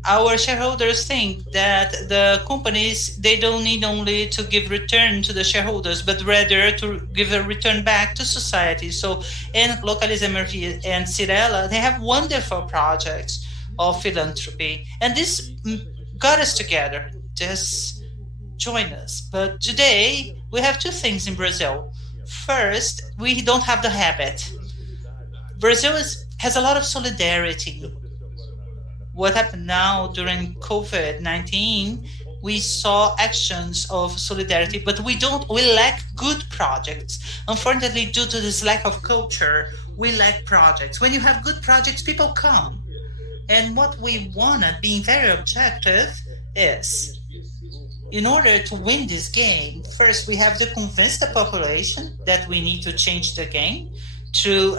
our shareholders think that the companies, they don't need only to give return to the shareholders, but rather to give a return back to society. So in Localiza, MRV, and Cirela, they have wonderful projects of philanthropy. And this got us together. Just join us. But today, we have two things in Brazil. First, we don't have the habit. Brazil has a lot of solidarity. What happened now during COVID-19, we saw actions of solidarity, but we lack good projects. Unfortunately, due to this lack of culture, we lack projects. When you have good projects, people come. And what we want, being very objective, is in order to win this game, first we have to convince the population that we need to change the game through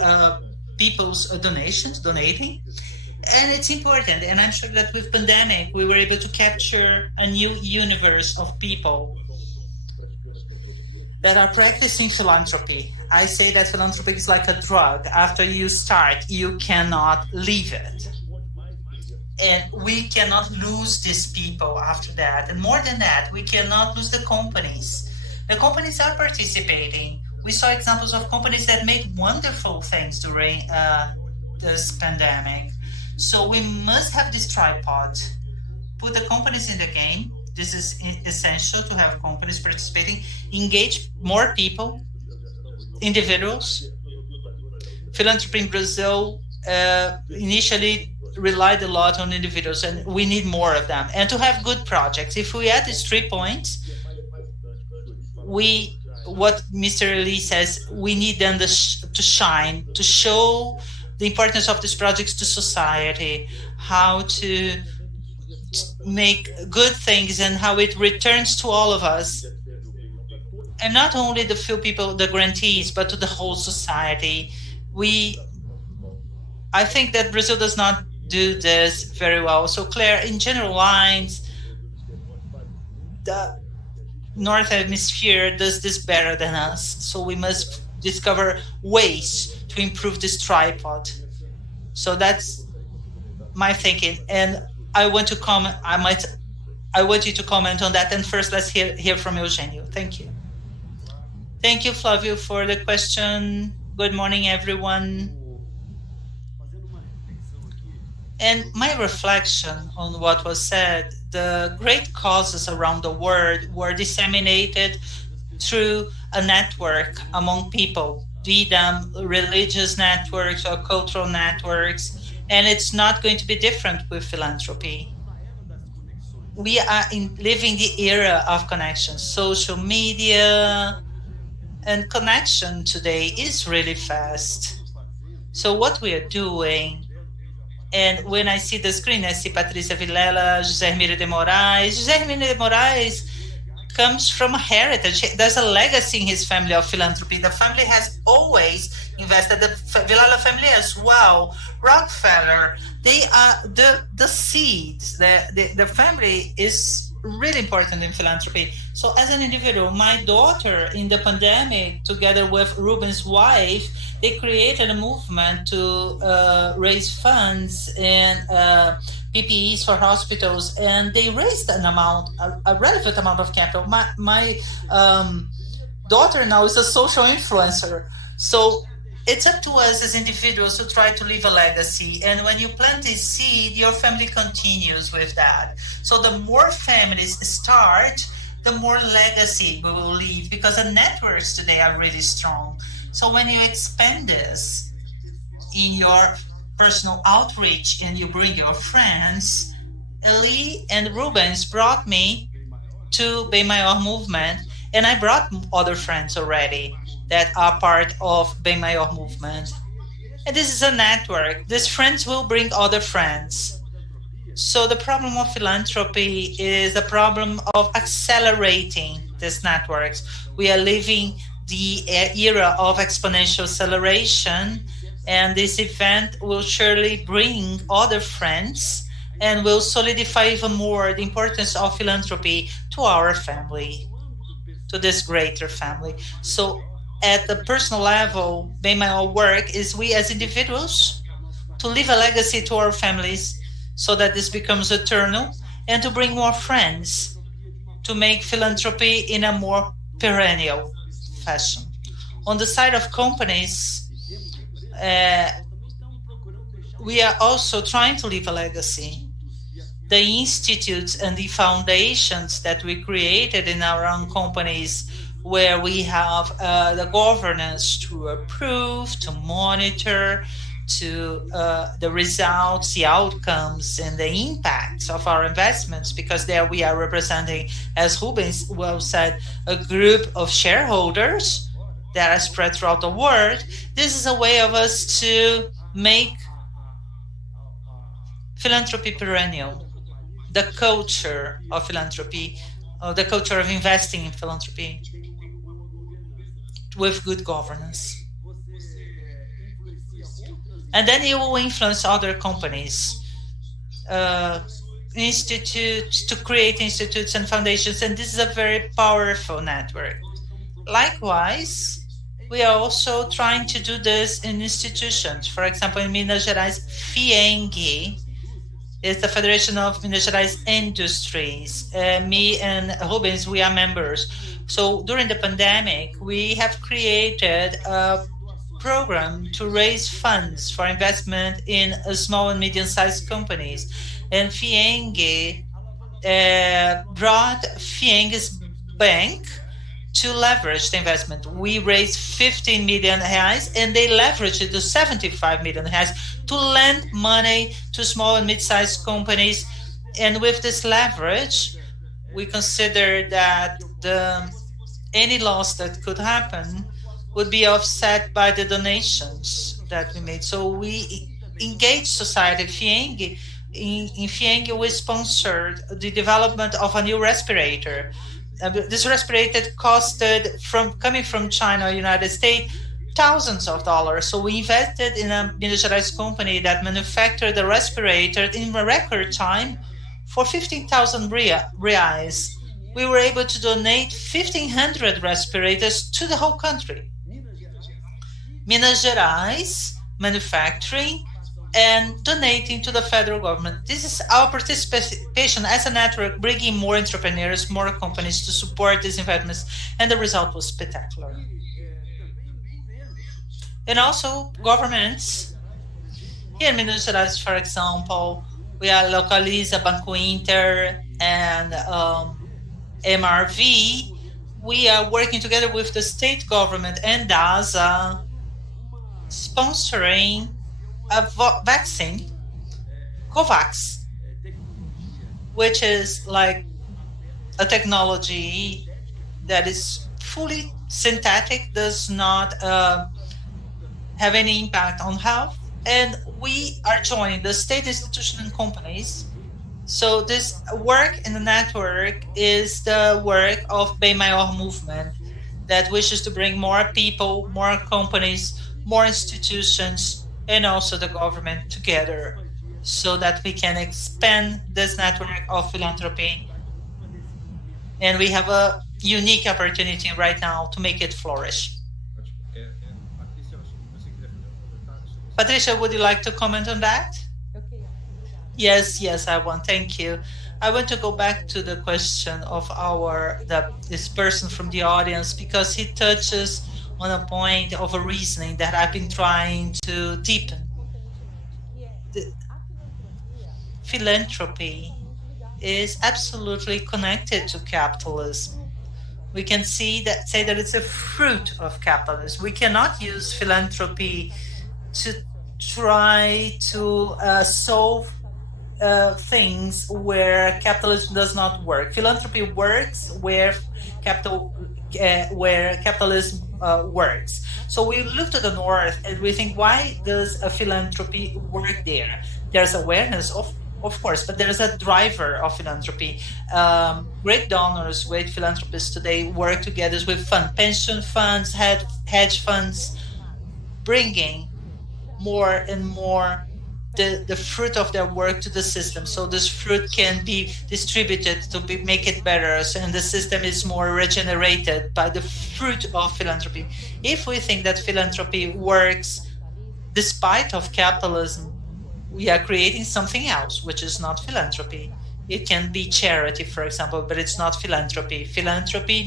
people's donating. And it's important, and I'm sure that with pandemic, we were able to capture a new universe of people that are practicing philanthropy. I say that philanthropy is like a drug. After you start, you cannot leave it. And we cannot lose these people after that. And more than that, we cannot lose the companies. The companies are participating. We saw examples of companies that made wonderful things during this pandemic. So we must have this tripod. Put the companies in the game. This is essential to have companies participating. Engage more people, individuals. Philanthropy in Brazil initially relied a lot on individuals, and we need more of them. And to have good projects. If we add these 3 points, what Mr. Elie says, we need them to shine, to show the importance of these projects to society, how to make good things and how it returns to all of us. And not only the few people, the grantees, but to the whole society. I think that Brazil does not do this very well. So Clare, in general lines, the North Hemisphere does this better than us. So we must discover ways to improve this tripod. So that's my thinking. And I want to comment, I want you to comment on that. And first, let's hear from Eugênio. Thank you. Thank you, Flávio, for the question. Good morning, everyone. And my reflection on what was said, the great causes around the world were disseminated through a network among people, be them religious networks or cultural networks, and it's not going to be different with philanthropy. We are living the era of connection, social media, and connection today is really fast. So what we are doing, and when I see the screen, I see Patrícia Villela, José Ermírio de Moraes. José Ermírio de Moraes comes from a heritage. There's a legacy in his family of philanthropy. The family has always invested, the Villela family as well. Rockefeller, they are the seeds. The family is really important in philanthropy. So as an individual, my daughter in the pandemic, together with Rubens' wife, they created a movement to raise funds and PPEs for hospitals, and they raised an amount, a relevant amount of capital. My daughter now is a social influencer. So it's up to us as individuals to try to leave a legacy. And when you plant this seed, your family continues with that. So the more families start, the more legacy we will leave, because the networks today are really strong. So when you expand this in your personal outreach and you bring your friends, Elie and Rubens brought me to Bem Maior movement, and I brought other friends already that are part of Bem Maior movement. And this is a network. These friends will bring other friends. So the problem of philanthropy is the problem of accelerating these networks. We are living the era of exponential acceleration, and this event will surely bring other friends and will solidify even more the importance of philanthropy to our family, to this greater family. So at the personal level, Bem Maior work is we as individuals to leave a legacy to our families so that this becomes eternal, and to bring more friends to make philanthropy in a more perennial fashion. On the side of companies, we are also trying to leave a legacy. The institutes and the foundations that we created in our own companies, where we have the governance to approve, to monitor, to the results, the outcomes, and the impacts of our investments, because there we are representing, as Rubens well said, a group of shareholders that are spread throughout the world. This is a way of us to make philanthropy perennial, the culture of philanthropy, or the culture of investing in philanthropy with good governance. And then you will influence other companies, institutes, to create institutes and foundations, and this is a very powerful network. Likewise, we are also trying to do this in institutions. For example, in Minas Gerais, FIENG is the Federation of Minas Gerais Industries. Me and Rubens, we are members. So during the pandemic, we have created a program to raise funds for investment in small and medium-sized companies. And FIENG brought FIENG's bank to leverage the investment. We raised 15 million reais, and they leveraged it to 75 million reais to lend money to small and mid-sized companies. And with this leverage, we consider that any loss that could happen would be offset by the donations that we made. So we engaged society. FIENG, in FIENG, we sponsored the development of a new respirator. This respirator costed, coming from China or United States, thousands of dollars. So we invested in a Minas Gerais company that manufactured the respirator in a record time for 15,000 reais. We were able to donate 1,500 respirators to the whole country. Minas Gerais manufacturing and donating to the federal government. This is our participation as a network, bringing more entrepreneurs, more companies to support these investments, and the result was spectacular. And also governments. Here in Minas Gerais, for example, we are Localiza, Banco Inter, and MRV. We are working together with the state government and DASA, sponsoring a vaccine, COVAX, which is like a technology that is fully synthetic, does not have any impact on health. And we are joining the state institution and companies. So this work in the network is the work of Bem Maior movement that wishes to bring more people, more companies, more institutions, and also the government together so that we can expand this network of philanthropy. And we have a unique opportunity right now to make it flourish. Patrícia, would you like to comment on that? Yes, I want. Thank you. I want to go back to the question of this person from the audience, because he touches on a point of a reasoning that I've been trying to deepen. The philanthropy is absolutely connected to capitalism. We can say that it's a fruit of capitalism. We cannot use philanthropy to try to solve things where capitalism does not work. Philanthropy works where capitalism works. So we look to the north and we think, why does a philanthropy work there? There's awareness, of course, but there's a driver of philanthropy. Great donors, great philanthropists today work together with pension funds, hedge funds, bringing more and more the fruit of their work to the system. So this fruit can be distributed to make it better, and the system is more regenerated by the fruit of philanthropy. If we think that philanthropy works despite of capitalism, we are creating something else, which is not philanthropy. It can be charity, for example, but it's not philanthropy. Philanthropy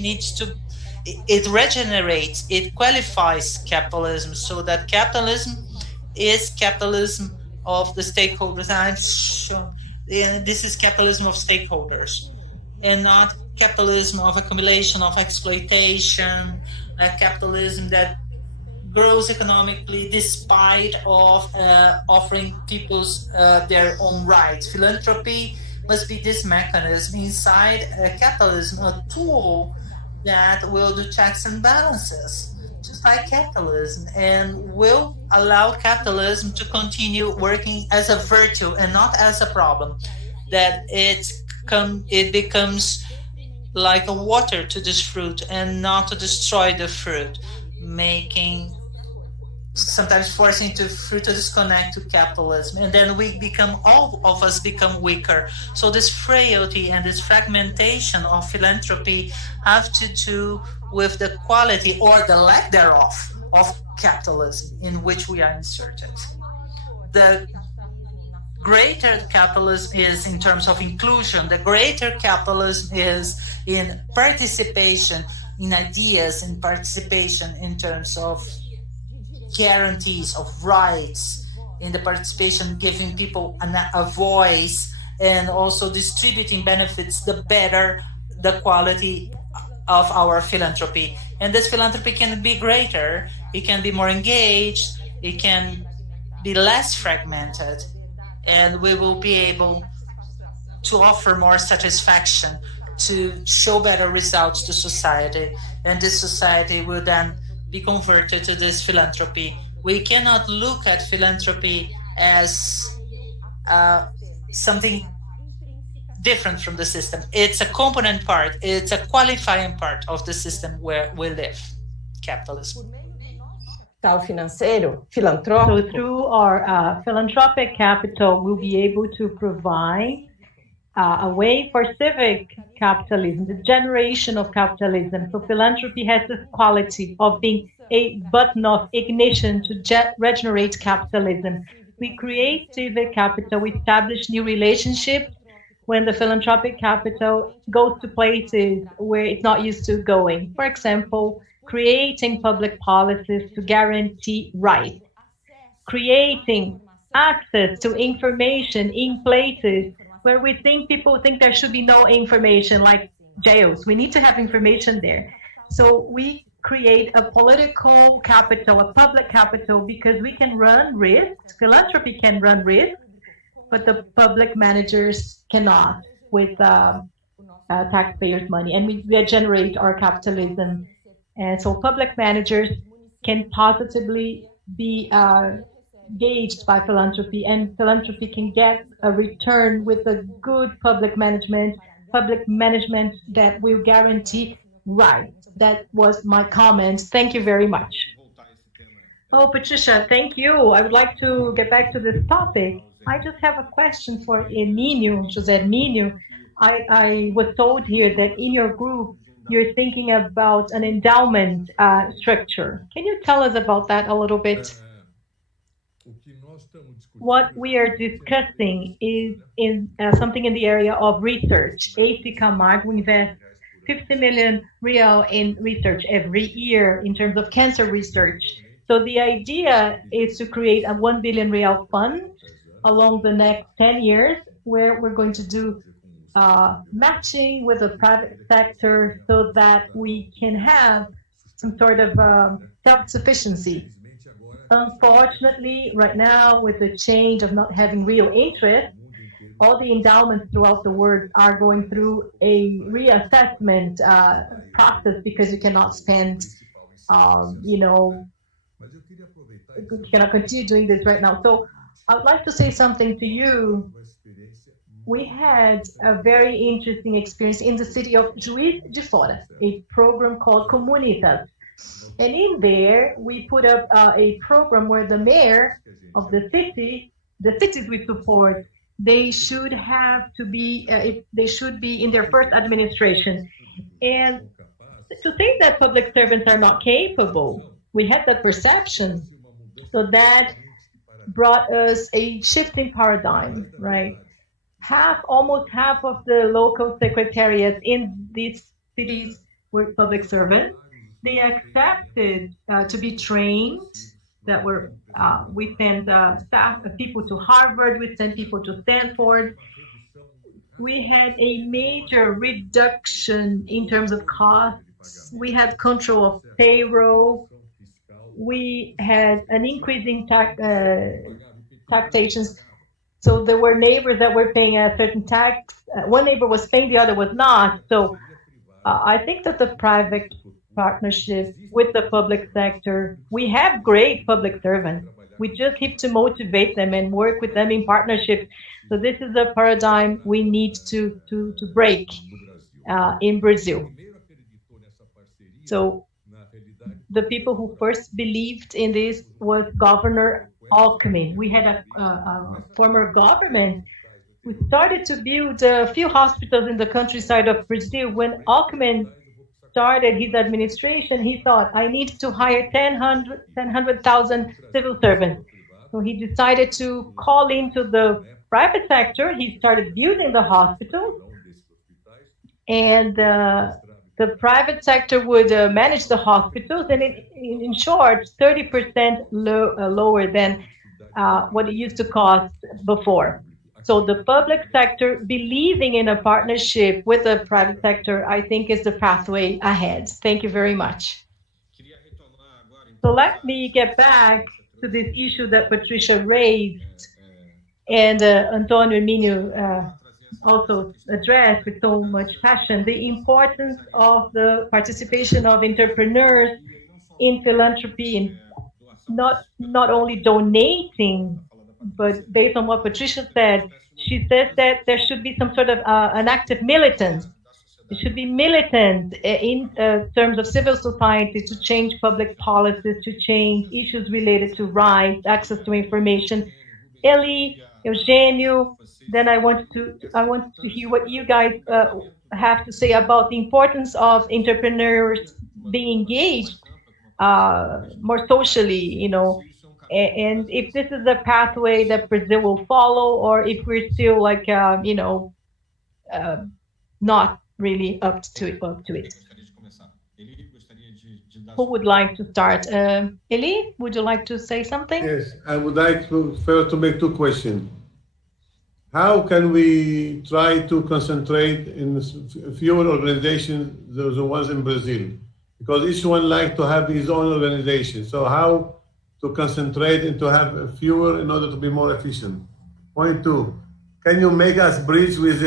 it regenerates, it qualifies capitalism so that capitalism is capitalism of the stakeholders. This is capitalism of stakeholders and not capitalism of accumulation, of exploitation, a capitalism that grows economically despite of offering people's their own rights. Philanthropy must be this mechanism inside capitalism, a tool that will do checks and balances, just like capitalism, and will allow capitalism to continue working as a virtue and not as a problem, that it becomes like a water to this fruit and not to destroy the fruit, sometimes forcing the fruit to disconnect to capitalism, and then all of us become weaker. So this frailty and this fragmentation of philanthropy have to do with the quality or the lack thereof of capitalism in which we are inserted. The greater capitalism is in terms of inclusion. The greater capitalism is in participation, in ideas, in participation in terms of guarantees of rights, in the participation, giving people a voice, and also distributing benefits, the better the quality of our philanthropy. And this philanthropy can be greater, it can be more engaged, it can be less fragmented, and we will be able to offer more satisfaction, to show better results to society, and this society will then be converted to this philanthropy. We cannot look at philanthropy as something different from the system. It's a component part, it's a qualifying part of the system where we live, capitalism. capital financeiro, So filantrópico, through our philanthropic capital, we'll be able to provide a way for civic capitalism, the generation of capitalism. So philanthropy has this quality of being a button of ignition to regenerate capitalism. We create civic capital, we establish new relationships when the philanthropic capital goes to places where it's not used to going. For example, creating public policies to guarantee rights, creating access to information in places where we think people think there should be no information, like jails. We need to have information there. So we create a political capital, a public capital, because we can run risks. Philanthropy can run risks, but the public managers cannot with taxpayers' money. And we generate our capitalism. And so public managers can positively be gauged by philanthropy, and philanthropy can get a return with a good public management that will guarantee rights. That was my comment. Thank you very much. Oh, Patricia, thank you. I would like to get back to this topic. I just have a question for Ermírio, José Ermírio. I was told here that in your group, you're thinking about an endowment structure. Can you tell us about that a little bit? What we are discussing is in something in the area of research. AC Camargo invests 50 million real in research every year in terms of cancer research. So the idea is to create a 1 billion real fund along the next 10 years, where we're going to do matching with the private sector so that we can have some sort of self-sufficiency. Unfortunately, right now, with the change of not having real interest, all the endowments throughout the world are going through a reassessment process, because you cannot spend, you cannot continue doing this right now. So I would like to say something to you. We had a very interesting experience in the city of Juiz de Fora, a program called Comunitas. And in there, we put up a program where the mayor of the cities we support, they should have to be, they should be in their first administration. And to think that public servants are not capable, we had that perception. So that brought us a shifting paradigm, right? Almost half of the local secretariats in these cities were public servants. They accepted to be trained. That were we sent people to Harvard. We sent people to Stanford. We had a major reduction in terms of costs. We had control of payroll. We had an increase in taxations. So there were neighbors that were paying a certain tax. One neighbor was paying, the other was not. So I think that the private partnership with the public sector, we have great public servants. We just need to motivate them and work with them in partnership. So this is a paradigm we need to break in Brazil. So the people who first believed in this was Governor Alckmin. We had a former government who started to build a few hospitals in the countryside of Brazil. When Alckmin started his administration, he thought, I need to hire 100,000 civil servants. So he decided to call into the private sector. He started building the hospitals, and the private sector would manage the hospitals, and in short, 30% lower than what it used to cost before. So the public sector believing in a partnership with the private sector, I think, is the pathway ahead. Thank you very much. So let me get back to this issue that Patricia raised, and Antonio Ermírio also addressed with so much passion, the importance of the participation of entrepreneurs in philanthropy, and not only donating, but based on what Patricia said, she says that there should be some sort of an active militance It should be militant in terms of civil society to change public policies, to change issues related to rights, access to information. Elie, Eugênio, then I want to hear what you guys have to say about the importance of entrepreneurs being engaged more socially, and if this is a pathway that Brazil will follow, or if we're still like, not really up to it. Who would like to start? Elie, would you like to say something? Yes, I would like to first to make two questions. How can we try to concentrate in fewer organizations, the ones in Brazil? Because each one likes to have his own organization. So how to concentrate and to have fewer in order to be more efficient? Point two, can you make us bridge with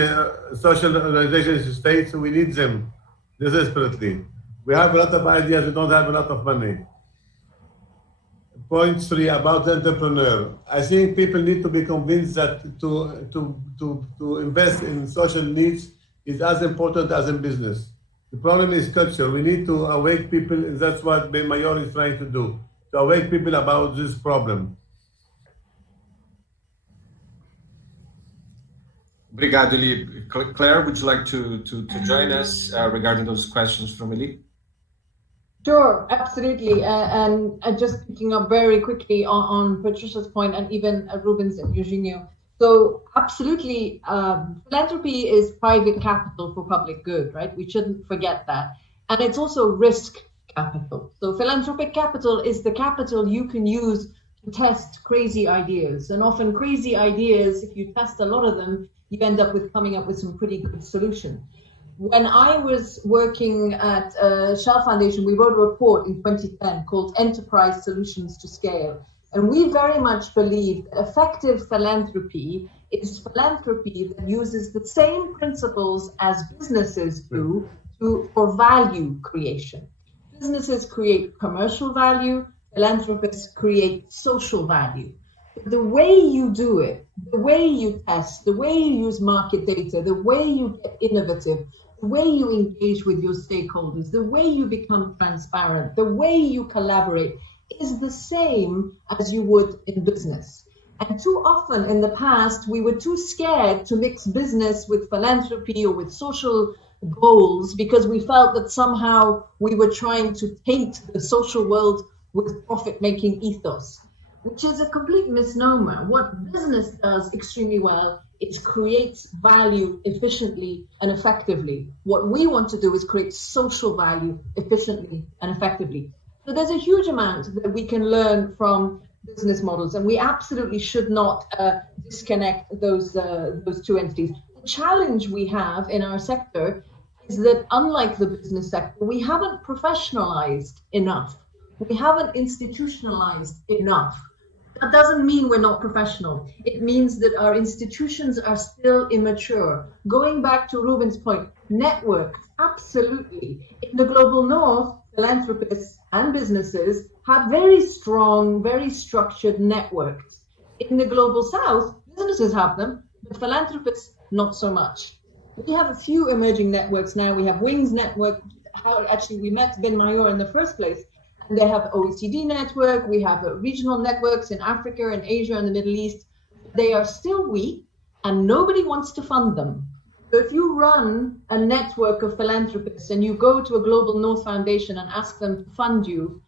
social organizations in states? We need them desperately. We have a lot of ideas, we don't have a lot of money. Point three, about the entrepreneur. I think people need to be convinced that to invest in social needs is as important as in business. The problem is culture. We need to awake people, and that's what Bem Maior is trying to do, to awake people about this problem. Obrigado, Elie. Claire, would you like to join us regarding those questions from Elie? Sure, absolutely. And just picking up very quickly on Patricia's point, and even Rubens and Eugênio. So absolutely, philanthropy is private capital for public good, right? We shouldn't forget that. And it's also risk capital. So philanthropic capital is the capital you can use to test crazy ideas. And often crazy ideas, if you test a lot of them, you end up with coming up with some pretty good solutions. When I was working at Shell Foundation, we wrote a report in 2010 called Enterprise Solutions to Scale. And we very much believe that effective philanthropy is philanthropy that uses the same principles as businesses do for value creation. Businesses create commercial value, philanthropists create social value. The way you do it, the way you test, the way you use market data, the way you get innovative, the way you engage with your stakeholders, the way you become transparent, the way you collaborate is the same as you would in business. And too often in the past, we were too scared to mix business with philanthropy or with social goals because we felt that somehow we were trying to taint the social world with profit-making ethos, which is a complete misnomer. What business does extremely well is creates value efficiently and effectively. What we want to do is create social value efficiently and effectively. So there's a huge amount that we can learn from business models, and we absolutely should not disconnect those two entities. The challenge we have in our sector is that, unlike the business sector, we haven't professionalized enough. We haven't institutionalized enough. That doesn't mean we're not professional. It means that our institutions are still immature. Going back to Rubens' point, network, absolutely. In the global north, philanthropists and businesses have very strong, very structured networks. In the global south, businesses have them, but philanthropists, not so much. We have a few emerging networks now. We have Wings Network. How actually we met Bem Maior in the first place. And they have OECD network. We have regional networks in Africa and Asia and the Middle East. They are still weak and nobody wants to fund them. So if you run a network of philanthropists and you go to a Global North Foundation and ask them to fund you,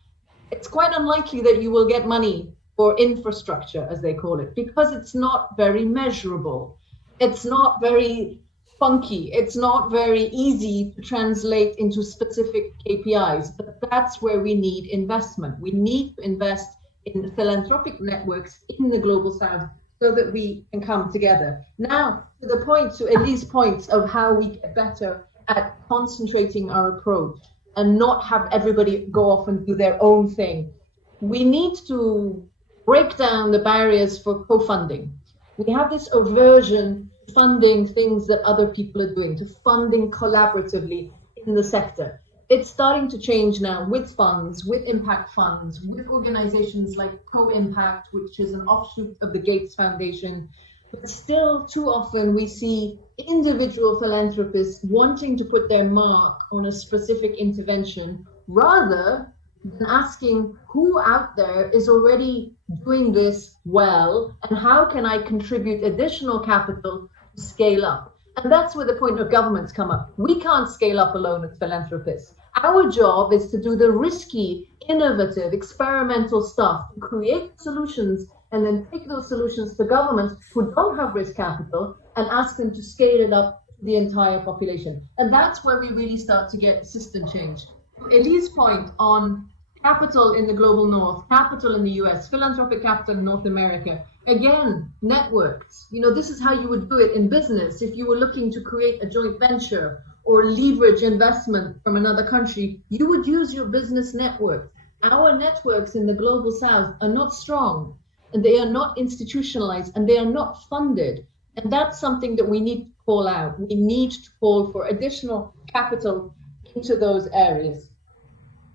it's quite unlikely that you will get money for infrastructure, as they call it, because it's not very measurable. It's not very funky. It's not very easy to translate into specific KPIs, but that's where we need investment. We need to invest in philanthropic networks in the Global South so that we can come together. Now, to the point, to Elie's points of how we get better at concentrating our approach and not have everybody go off and do their own thing. We need to break down the barriers for co-funding. We have this aversion to funding things that other people are doing, to funding collaboratively in the sector. It's starting to change now with funds, with impact funds, with organizations like Co-Impact, which is an offshoot of the Gates Foundation. But still, too often we see individual philanthropists wanting to put their mark on a specific intervention rather than asking who out there is already doing this well and how can I contribute additional capital to scale up. And that's where the point of governments come up. We can't scale up alone as philanthropists. Our job is to do the risky, innovative, experimental stuff, to create solutions and then take those solutions to governments who don't have risk capital and ask them to scale it up to the entire population. And that's where we really start to get system change. Elie's point on capital in the global north, capital in the US, philanthropic capital in North America, again, networks. You know, this is how you would do it in business. If you were looking to create a joint venture or leverage investment from another country, you would use your business network. Our networks in the global south are not strong, and they are not institutionalized, and they are not funded. And that's something that we need to call out. We need to call for additional capital into those areas.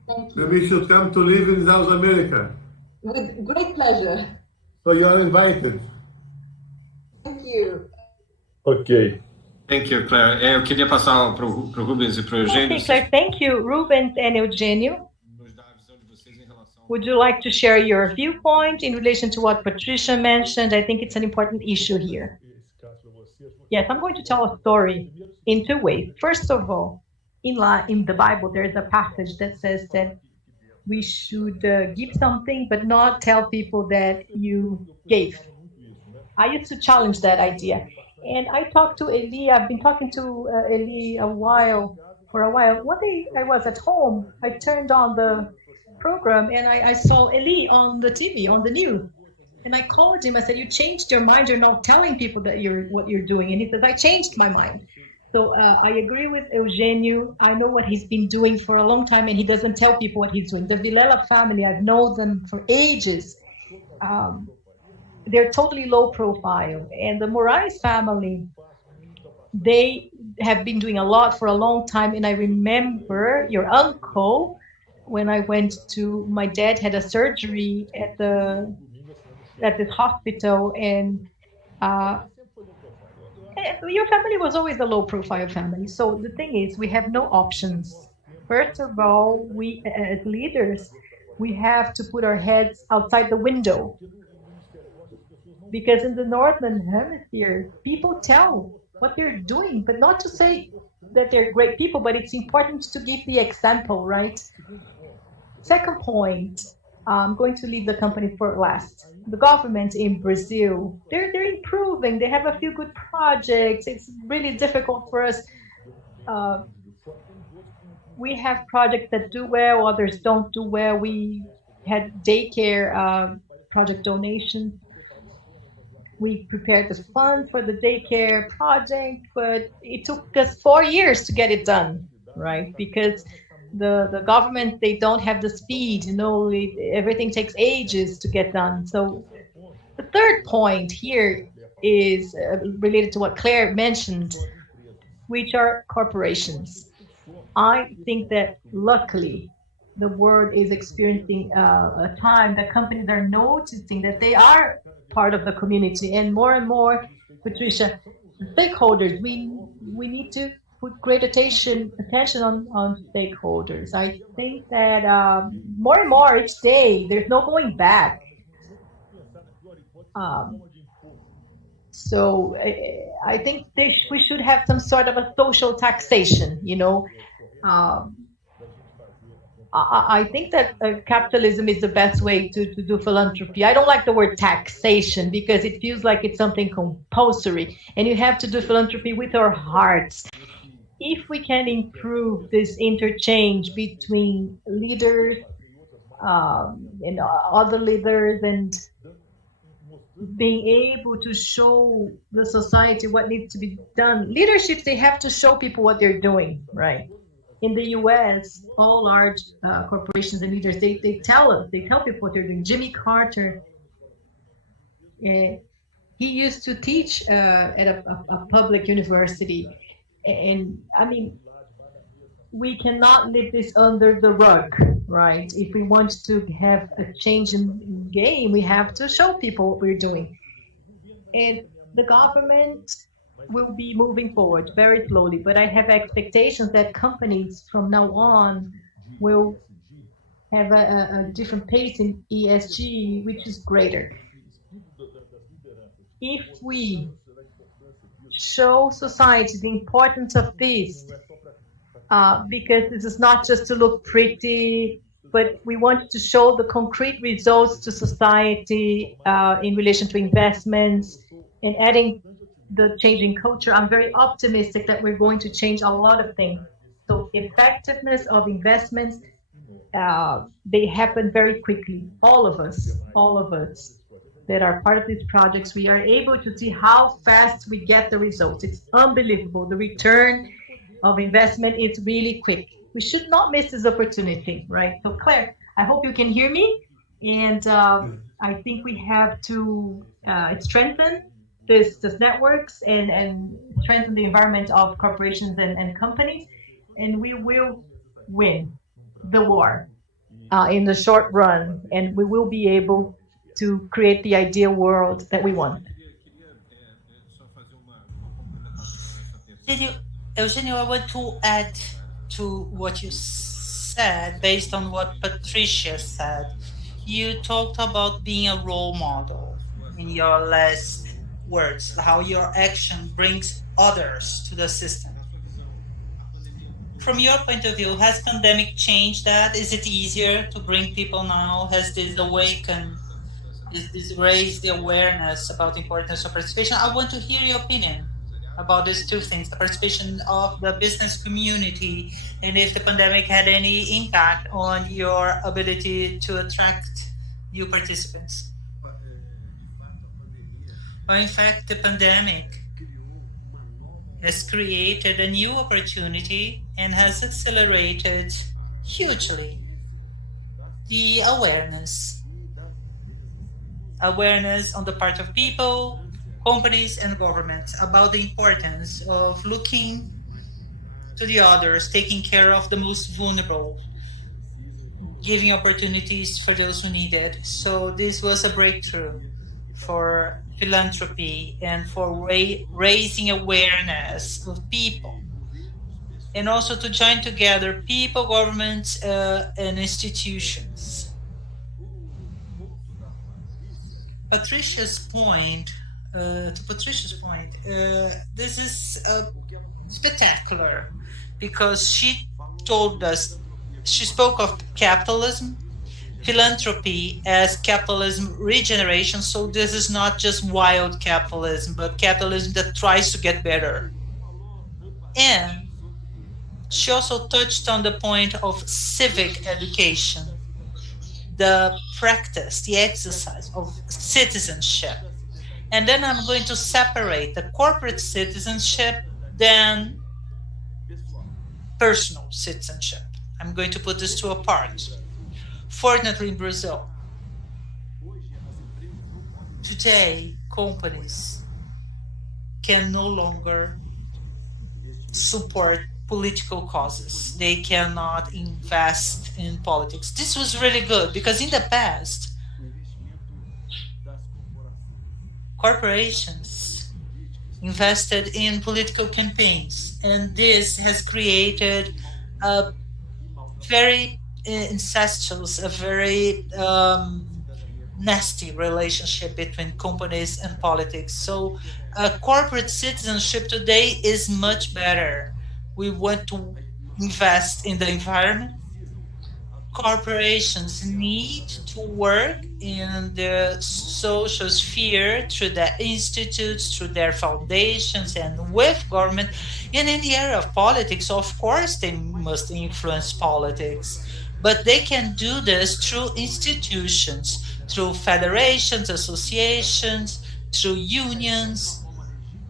Thank you. Maybe you should come to live in South America. With great pleasure. So you are invited. Thank you. Ok. Thank you, Claire. Eu queria passar para o Rubens e para o Eugênio. Okay, Claire, thank you. Rubens and Eugênio, would you like to share your viewpoint in relation to what Patricia mentioned? I think it's an important issue here. Yes, I'm going to tell a story in two ways. First of all, in the Bible, there is a passage that says that we should give something, but not tell people that you gave. I used to challenge that idea. And I talked to Elie. I've been talking to Elie for a while. One day I was at home. I turned on the program and I saw Elie on the TV, on the news. And I called him. I said, "You changed your mind. You're not telling people that what you're doing." And he says, "I changed my mind." So I agree with Eugênio. I know what he's been doing for a long time, and he doesn't tell people what he's doing. The Villela family, I've known them for ages. They're totally low profile. And the Moraes family, they have been doing a lot for a long time. And I remember your uncle, when I went to, my dad had a surgery at this hospital, and your family was always a low profile family. So the thing is, we have no options. First of all, we as leaders, we have to put our heads outside the window. Because in the Northern Hemisphere, people tell what they're doing, but not to say that they're great people, but it's important to give the example, right? Second point, I'm going to leave the company for last. The government in Brazil, they're improving. They have a few good projects. It's really difficult for us. We have projects that do well, others don't do well. We had daycare project donations. We prepared the fund for the daycare project, but it took us 4 years to get it done, right? Because the government, they don't have the speed, you know, everything takes ages to get done. So the third point here is related to what Claire mentioned, which are corporations. I think that luckily the world is experiencing a time that companies are noticing that they are part of the community, and more, Patricia, stakeholders, we need to put great attention on stakeholders. I think that more and more each day, there's no going back. So I think we should have some sort of a social taxation, you know. I think that capitalism is the best way to do philanthropy. I don't like the word taxation because it feels like it's something compulsory, and you have to do philanthropy with our hearts. If we can improve this interchange between leaders and other leaders, and being able to show the society what needs to be done. Leaderships, they have to show people what they're doing, right? In the US, all large corporations and leaders, they tell people what they're doing. Jimmy Carter, he used to teach at a public university. And I mean, we cannot leave this under the rug, right? If we want to have a change in game, we have to show people what we're doing. And the government will be moving forward very slowly, but I have expectations that companies from now on will have a different pace in ESG, which is greater. If we show society the importance of this, because this is not just to look pretty, but we want to show the concrete results to society in relation to investments and adding the changing culture. I'm very optimistic that we're going to change a lot of things. So effectiveness of investments, they happen very quickly. All of us that are part of these projects, we are able to see how fast we get the results. It's unbelievable. The return of investment is really quick. We should not miss this opportunity, right? So Claire, I hope you can hear me. And I think we have to strengthen this networks and strengthen the environment of corporations and companies. And we will win the war in the short run. And we will be able to create the ideal world that we want. Eugênio, I want to add to what you said based on what Patrícia said. You talked about being a role model in your last words, how your action brings others to the system. From your point of view, has pandemic changed that? Is it easier to bring people now? Has this awakened? Is this raised the awareness about the importance of participation? I want to hear your opinion about these two things, the participation of the business community, and if the pandemic had any impact on your ability to attract new participants. Well, in fact, the pandemic has created a new opportunity and has accelerated hugely the awareness on the part of people, companies, and governments about the importance of looking to the others, taking care of the most vulnerable, giving opportunities for those who need it. So this was a breakthrough for philanthropy and for raising awareness of people, and also to join together people, governments, and institutions. Patricia's point, this is spectacular because she told us, she spoke of capitalism, philanthropy as capitalism regeneration. So this is not just wild capitalism, but capitalism that tries to get better. And she also touched on the point of civic education, the practice, the exercise of citizenship. And then I'm going to separate the corporate citizenship than personal citizenship. I'm going to put these two apart. Fortunately, in Brazil, today, companies can no longer support political causes. They cannot invest in politics. This was really good because in the past, corporations invested in political campaigns, and this has created a very incestuous, a very nasty relationship between companies and politics. So corporate citizenship today is much better. We want to invest in the environment. Corporations need to work in the social sphere through their institutes, through their foundations, and with government. And in the area of politics, of course, they must influence politics. But they can do this through institutions, through federations, associations, through unions.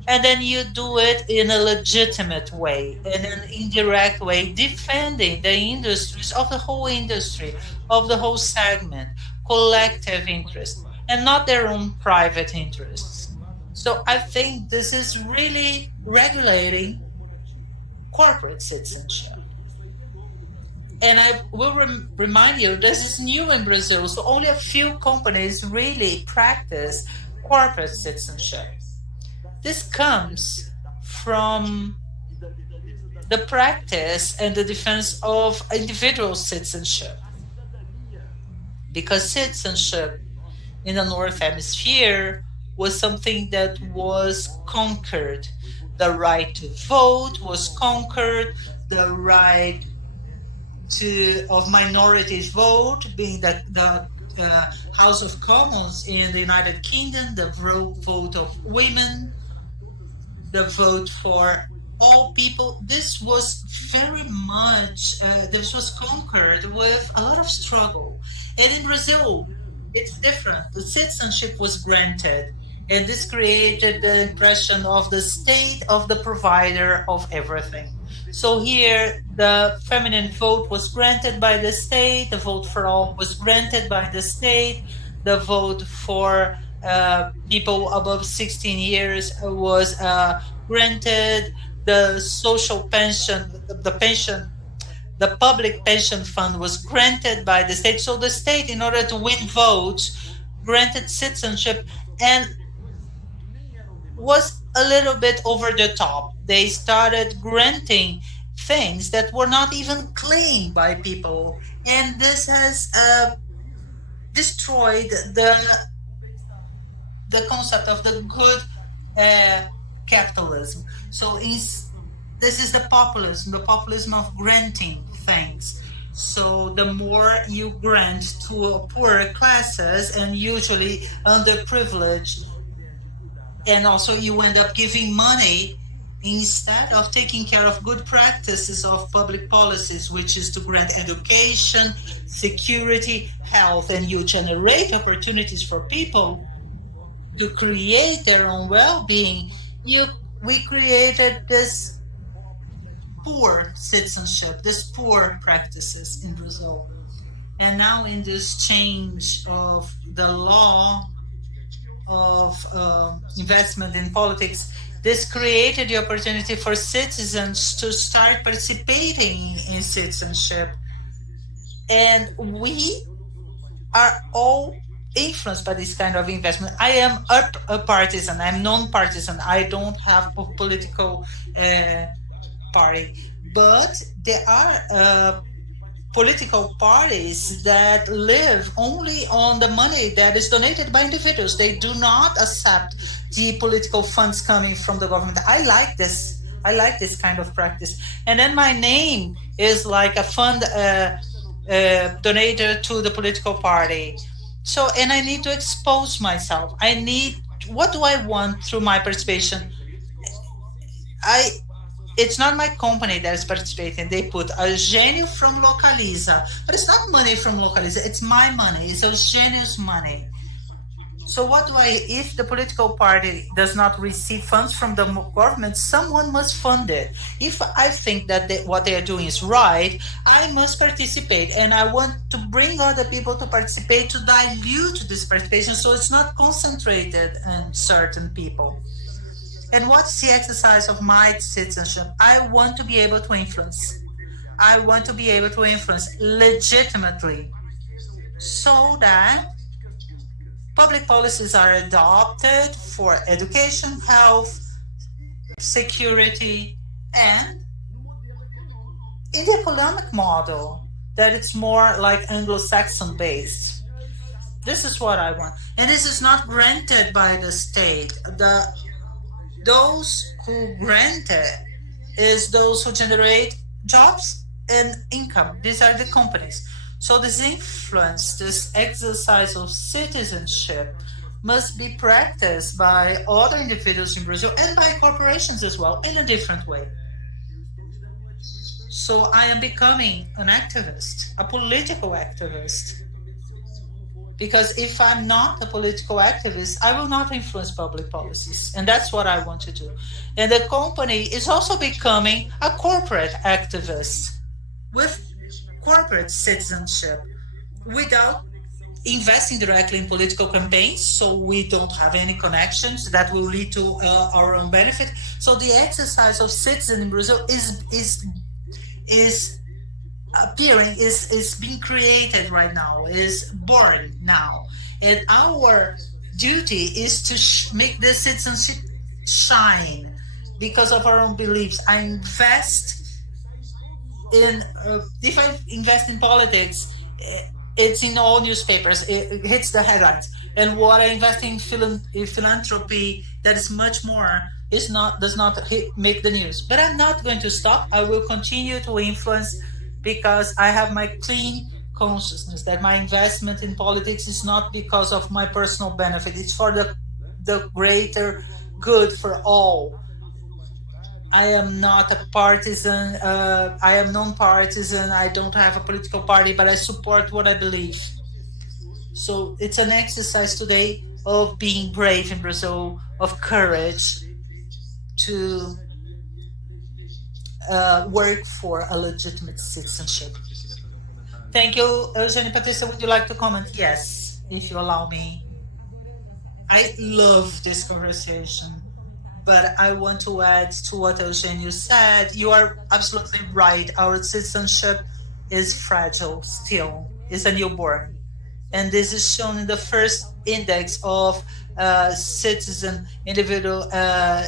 And then you do it in a legitimate way, in an indirect way, defending the industries of the whole industry, of the whole segment, collective interest, and not their own private interests. So I think this is really regulating corporate citizenship. And I will remind you, this is new in Brazil, so only a few companies really practice corporate citizenship. This comes from the practice and the defense of individual citizenship. Because citizenship in the North Hemisphere was something that was conquered. The right to vote was conquered, the right of minorities vote, being the House of Commons in the United Kingdom, the vote of women, the vote for all people. This was very much, this was conquered with a lot of struggle. And in Brazil, it's different. The citizenship was granted, and this created the impression of the state of the provider of everything. So here, the feminine vote was granted by the state, the vote for all was granted by the state, the vote for people above 16 years was granted, the social pension, the public pension fund was granted by the state. So the state, in order to win votes, granted citizenship and was a little bit over the top. They started granting things that were not even claimed by people. And this has destroyed the concept of the good capitalism. So this is the populism of granting things. So the more you grant to poorer classes and usually underprivileged, and also you end up giving money instead of taking care of good practices of public policies, which is to grant education, security, health, and you generate opportunities for people to create their own well-being. We created this poor citizenship, this poor practices in Brazil. And now in this change of the law of investment in politics, this created the opportunity for citizens to start participating in citizenship. And we are all influenced by this kind of investment. I am a partisan, I'm non-partisan, I don't have a political party, but there are political parties that live only on the money that is donated by individuals. They do not accept the political funds coming from the government. I like this kind of practice. And then my name is like a fund donated to the political party. So, and I need to expose myself. What do I want through my participation? It's not my company that is participating. They put Eugênio from Localiza, but it's not money from Localiza. It's my money. It's Eugênio's money. So if the political party does not receive funds from the government, someone must fund it. If I think that what they are doing is right, I must participate. And I want to bring other people to participate, to dilute this participation so it's not concentrated in certain people. And what's the exercise of my citizenship? I want to be able to influence. I want to be able to influence legitimately so that public policies are adopted for education, health, security, and in the economic model, that it's more like Anglo-Saxon based. This is what I want. And this is not granted by the state. Those who grant it is those who generate jobs and income. These are the companies. So this influence, this exercise of citizenship must be practiced by other individuals in Brazil and by corporations as well in a different way. So I am becoming an activist, a political activist. Because if I'm not a political activist, I will not influence public policies. And that's what I want to do. And the company is also becoming a corporate activist with corporate citizenship without investing directly in political campaigns. So we don't have any connections that will lead to our own benefit. So the exercise of citizen in Brazil is appearing, is being created right now, is born now. And our duty is to make this citizenship shine because of our own beliefs. I invest in, if I invest in politics, it's in all newspapers, it hits the headlines. And what I invest in philanthropy, that is much more, does not make the news. But I'm not going to stop. I will continue to influence because I have my clean consciousness that my investment in politics is not because of my personal benefit. It's for the greater good for all. I am not a partisan. I am non-partisan. I don't have a political party, but I support what I believe. So it's an exercise today of being brave in Brazil, of courage to work for a legitimate citizenship. Thank you, Eugênio. Patrícia, would you like to comment? Yes, if you allow me. I love this conversation, but I want to add to what Eugênio said. You are absolutely right. Our citizenship is fragile still, is a newborn. And this is shown in the first index of individual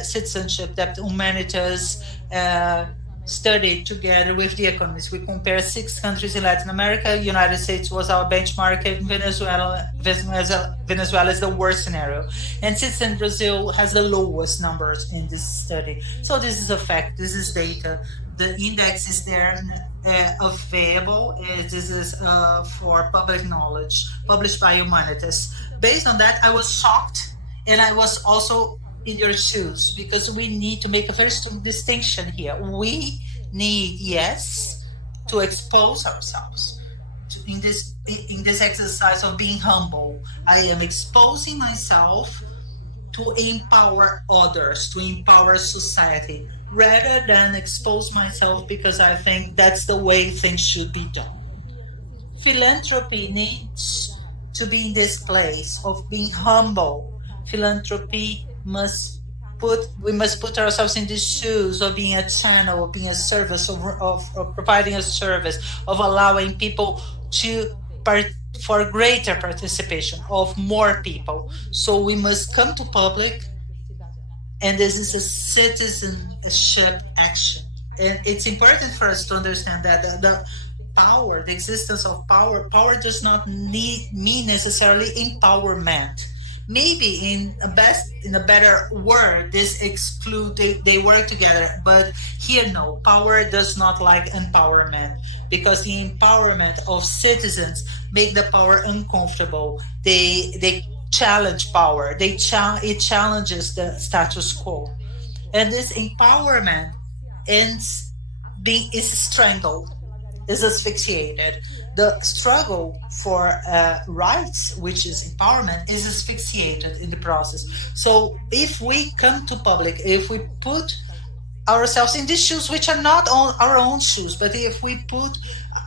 citizenship that Humanitas studied together with the economists. We compare 6 countries in Latin America. United States was our benchmark, and Venezuela is the worst scenario. And Citizen Brazil has the lowest numbers in this study. So this is a fact, this is data. The index is there, available. This is for public knowledge, published by Humanitas. Based on that, I was shocked, and I was also in your shoes, because we need to make a very strong distinction here. We need, yes, to expose ourselves in this exercise of being humble. I am exposing myself to empower others, to empower society, rather than expose myself because I think that's the way things should be done. Philanthropy needs to be in this place of being humble. Philanthropy we must put ourselves in the shoes of being a channel, of being a service, of providing a service, of allowing people for greater participation of more people. So we must come to public, and this is a citizenship action. And it's important for us to understand that the power, the existence of power does not mean necessarily empowerment. Maybe in a better word, this exclude, they work together, but here no, power does not like empowerment, because the empowerment of citizens make the power uncomfortable. They challenge power. It challenges the status quo, and this empowerment is strangled, is asphyxiated. The struggle for rights, which is empowerment, is asphyxiated in the process. So if we come to public, if we put ourselves in these shoes, which are not our own shoes, but if we put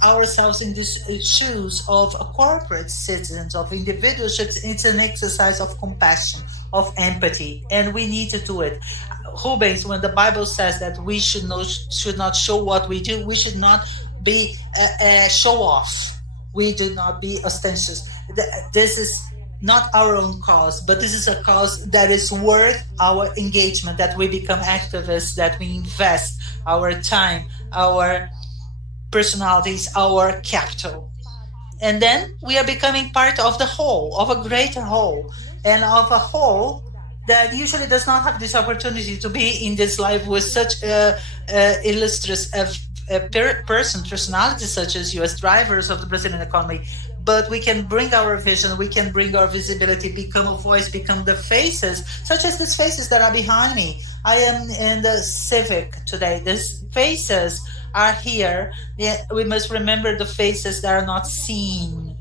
ourselves in these shoes of corporate citizens, of individuals, it's an exercise of compassion, of empathy, and we need to do it. Rubens, when the Bible says that we should not show what we do, we should not be show off. We do not be ostentatious. This is not our own cause, but this is a cause that is worth our engagement, that we become activists, that we invest our time, our personalities, our capital. And then we are becoming part of the whole, of a greater whole, and of a whole that usually does not have this opportunity to be in this life with such illustrious personalities such as U.S. drivers of the Brazilian economy. But we can bring our vision, we can bring our visibility, become a voice, become the faces, such as these faces that are behind me. I am in the Civic today. These faces are here. We must remember the faces that are not seen.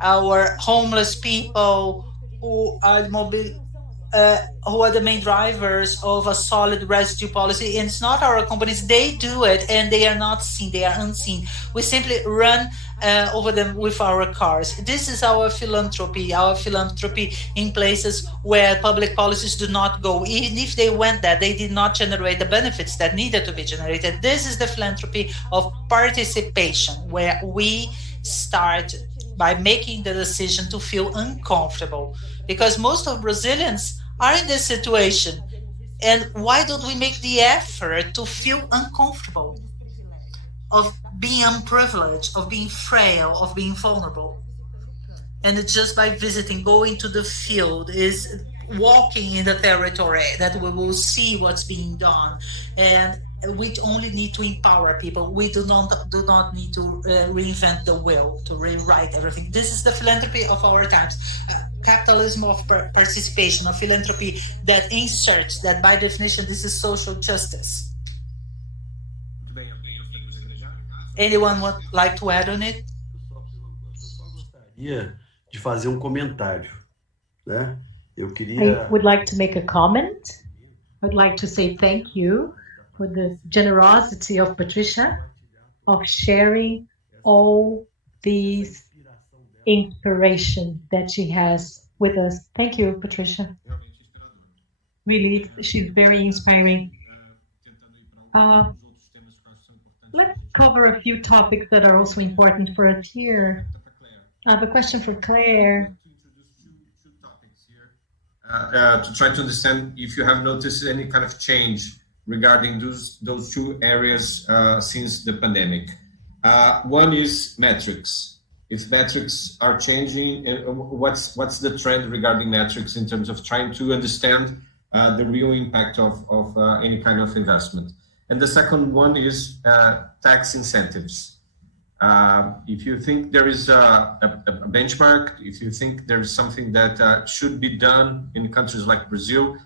Our homeless people who are the main drivers of a solid residue policy. And it's not our companies, they do it, and they are not seen, they are unseen. We simply run over them with our cars. This is our philanthropy in places where public policies do not go. Even if they went there, they did not generate the benefits that needed to be generated. This is the philanthropy of participation, where we start by making the decision to feel uncomfortable, because most of Brazilians are in this situation. And why don't we make the effort to feel uncomfortable, of being unprivileged, of being frail, of being vulnerable? And it's just by visiting, going to the field, is walking in the territory, that we will see what's being done. And we only need to empower people. We do not need to reinvent the wheel, to rewrite everything. This is the philanthropy of our times. Capitalism of participation, of philanthropy that inserts that, by definition, this is social justice. Anyone would like to add on it? De fazer comentário, né? Eu I queria would like to make a comment. I'd like to say thank you for the generosity of Patrícia of sharing all these inspiration that she has with us. Thank you, Patrícia. Really, she's very inspiring. Let's cover a few topics that are also important for us here. I have a question for Clare. To try to understand if you have noticed any kind of change regarding those two areas since the pandemic. One is metrics. If metrics are changing, what's the trend regarding metrics in terms of trying to understand the real impact of any kind of investment? And the second one is tax incentives. If you think there is a benchmark, if you think there is something that should be done in countries like Brazil,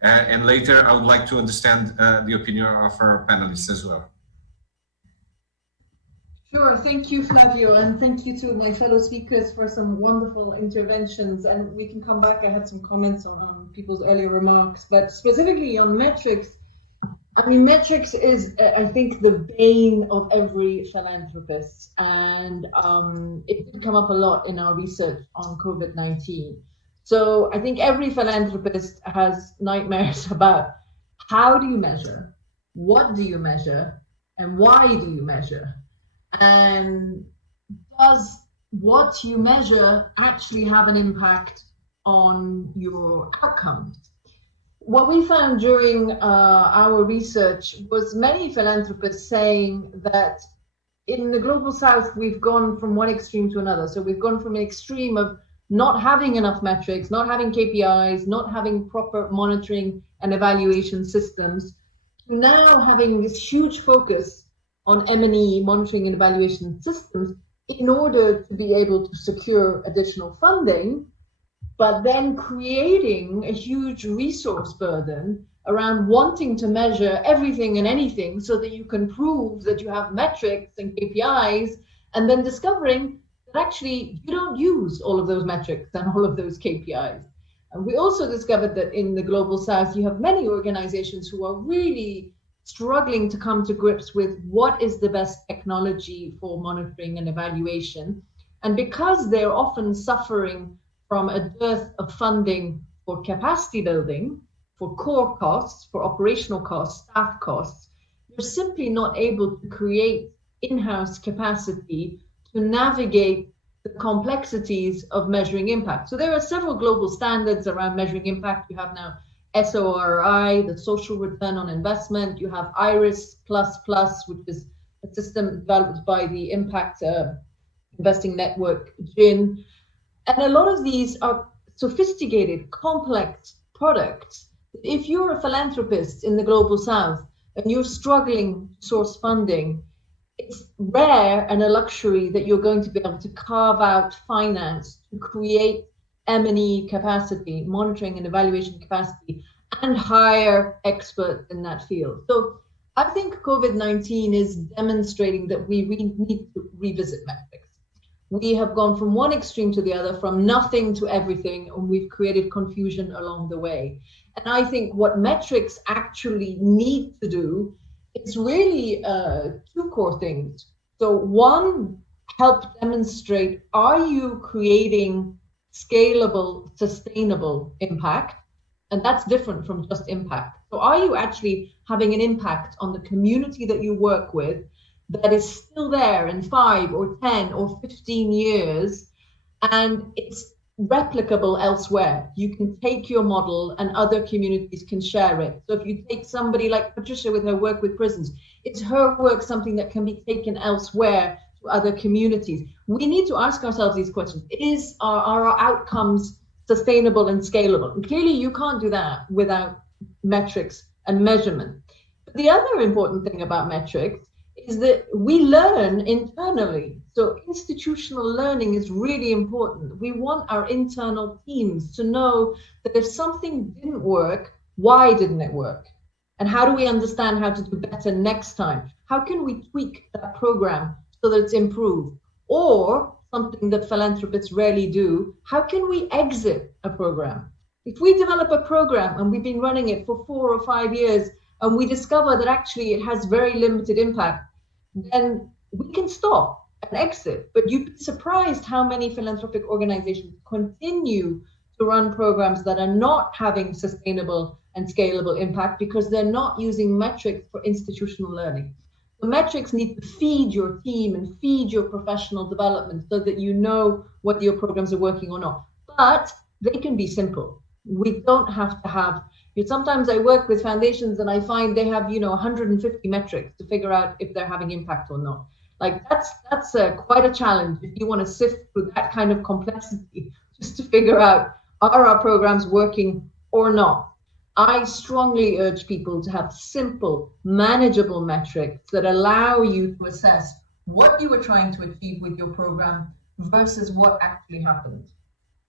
and later I would like to understand the opinion of our panelists as well. Sure, thank you, Flavio, and thank you to my fellow speakers for some wonderful interventions. And we can come back. I had some comments on people's earlier remarks, but specifically on metrics. I mean, metrics is, I think, the bane of every philanthropist, and it did come up a lot in our research on COVID-19. So I think every philanthropist has nightmares about how do you measure, what do you measure, and why do you measure? And does what you measure actually have an impact on your outcomes? What we found during our research was many philanthropists saying that in the Global South, we've gone from one extreme to another. So we've gone from an extreme of not having enough metrics, not having KPIs, not having proper monitoring and evaluation systems, to now having this huge focus on M&E, monitoring and evaluation systems, in order to be able to secure additional funding, but then creating a huge resource burden around wanting to measure everything and anything so that you can prove that you have metrics and KPIs, and then discovering that actually you don't use all of those metrics and all of those KPIs. And we also discovered that in the Global South, you have many organizations who are really struggling to come to grips with what is the best technology for monitoring and evaluation. And because they're often suffering from a dearth of funding for capacity building, for core costs, for operational costs, staff costs, you're simply not able to create in-house capacity to navigate the complexities of measuring impact. So there are several global standards around measuring impact. You have now SORI, the social return on investment. You have IRIS++, which is a system developed by the Impact Investing Network, GIN. And a lot of these are sophisticated, complex products. If you're a philanthropist in the Global South and you're struggling to source funding, it's rare and a luxury that you're going to be able to carve out finance to create M&E capacity, monitoring and evaluation capacity, and hire experts in that field. So I think COVID-19 is demonstrating that we need to revisit metrics. We have gone from one extreme to the other, from nothing to everything, and we've created confusion along the way. And I think what metrics actually need to do is really two core things. So one, help demonstrate, are you creating scalable, sustainable impact? And that's different from just impact. So are you actually having an impact on the community that you work with that is still there in 5 or 10 or 15 years, and it's replicable elsewhere. You can take your model and other communities can share it. So if you take somebody like Patricia with her work with prisons, it's her work something that can be taken elsewhere to other communities. We need to ask ourselves these questions. Are our outcomes sustainable and scalable? And clearly you can't do that without metrics and measurement. But the other important thing about metrics is that we learn internally. So institutional learning is really important. We want our internal teams to know that if something didn't work, why didn't it work? And how do we understand how to do better next time? How can we tweak that program so that it's improved? Or something that philanthropists rarely do, how can we exit a program? If we develop a program and we've been running it for 4 or 5 years and we discover that actually it has very limited impact, then we can stop and exit. But you'd be surprised how many philanthropic organizations continue to run programs that are not having sustainable and scalable impact because they're not using metrics for institutional learning. The metrics need to feed your team and feed your professional development so that you know whether your programs are working or not. But they can be simple. We don't have to have, sometimes I work with foundations and I find they have, 150 metrics to figure out if they're having impact or not. Like that's quite a challenge if you want to sift through that kind of complexity just to figure out, are our programs working or not? I strongly urge people to have simple, manageable metrics that allow you to assess what you were trying to achieve with your program versus what actually happened.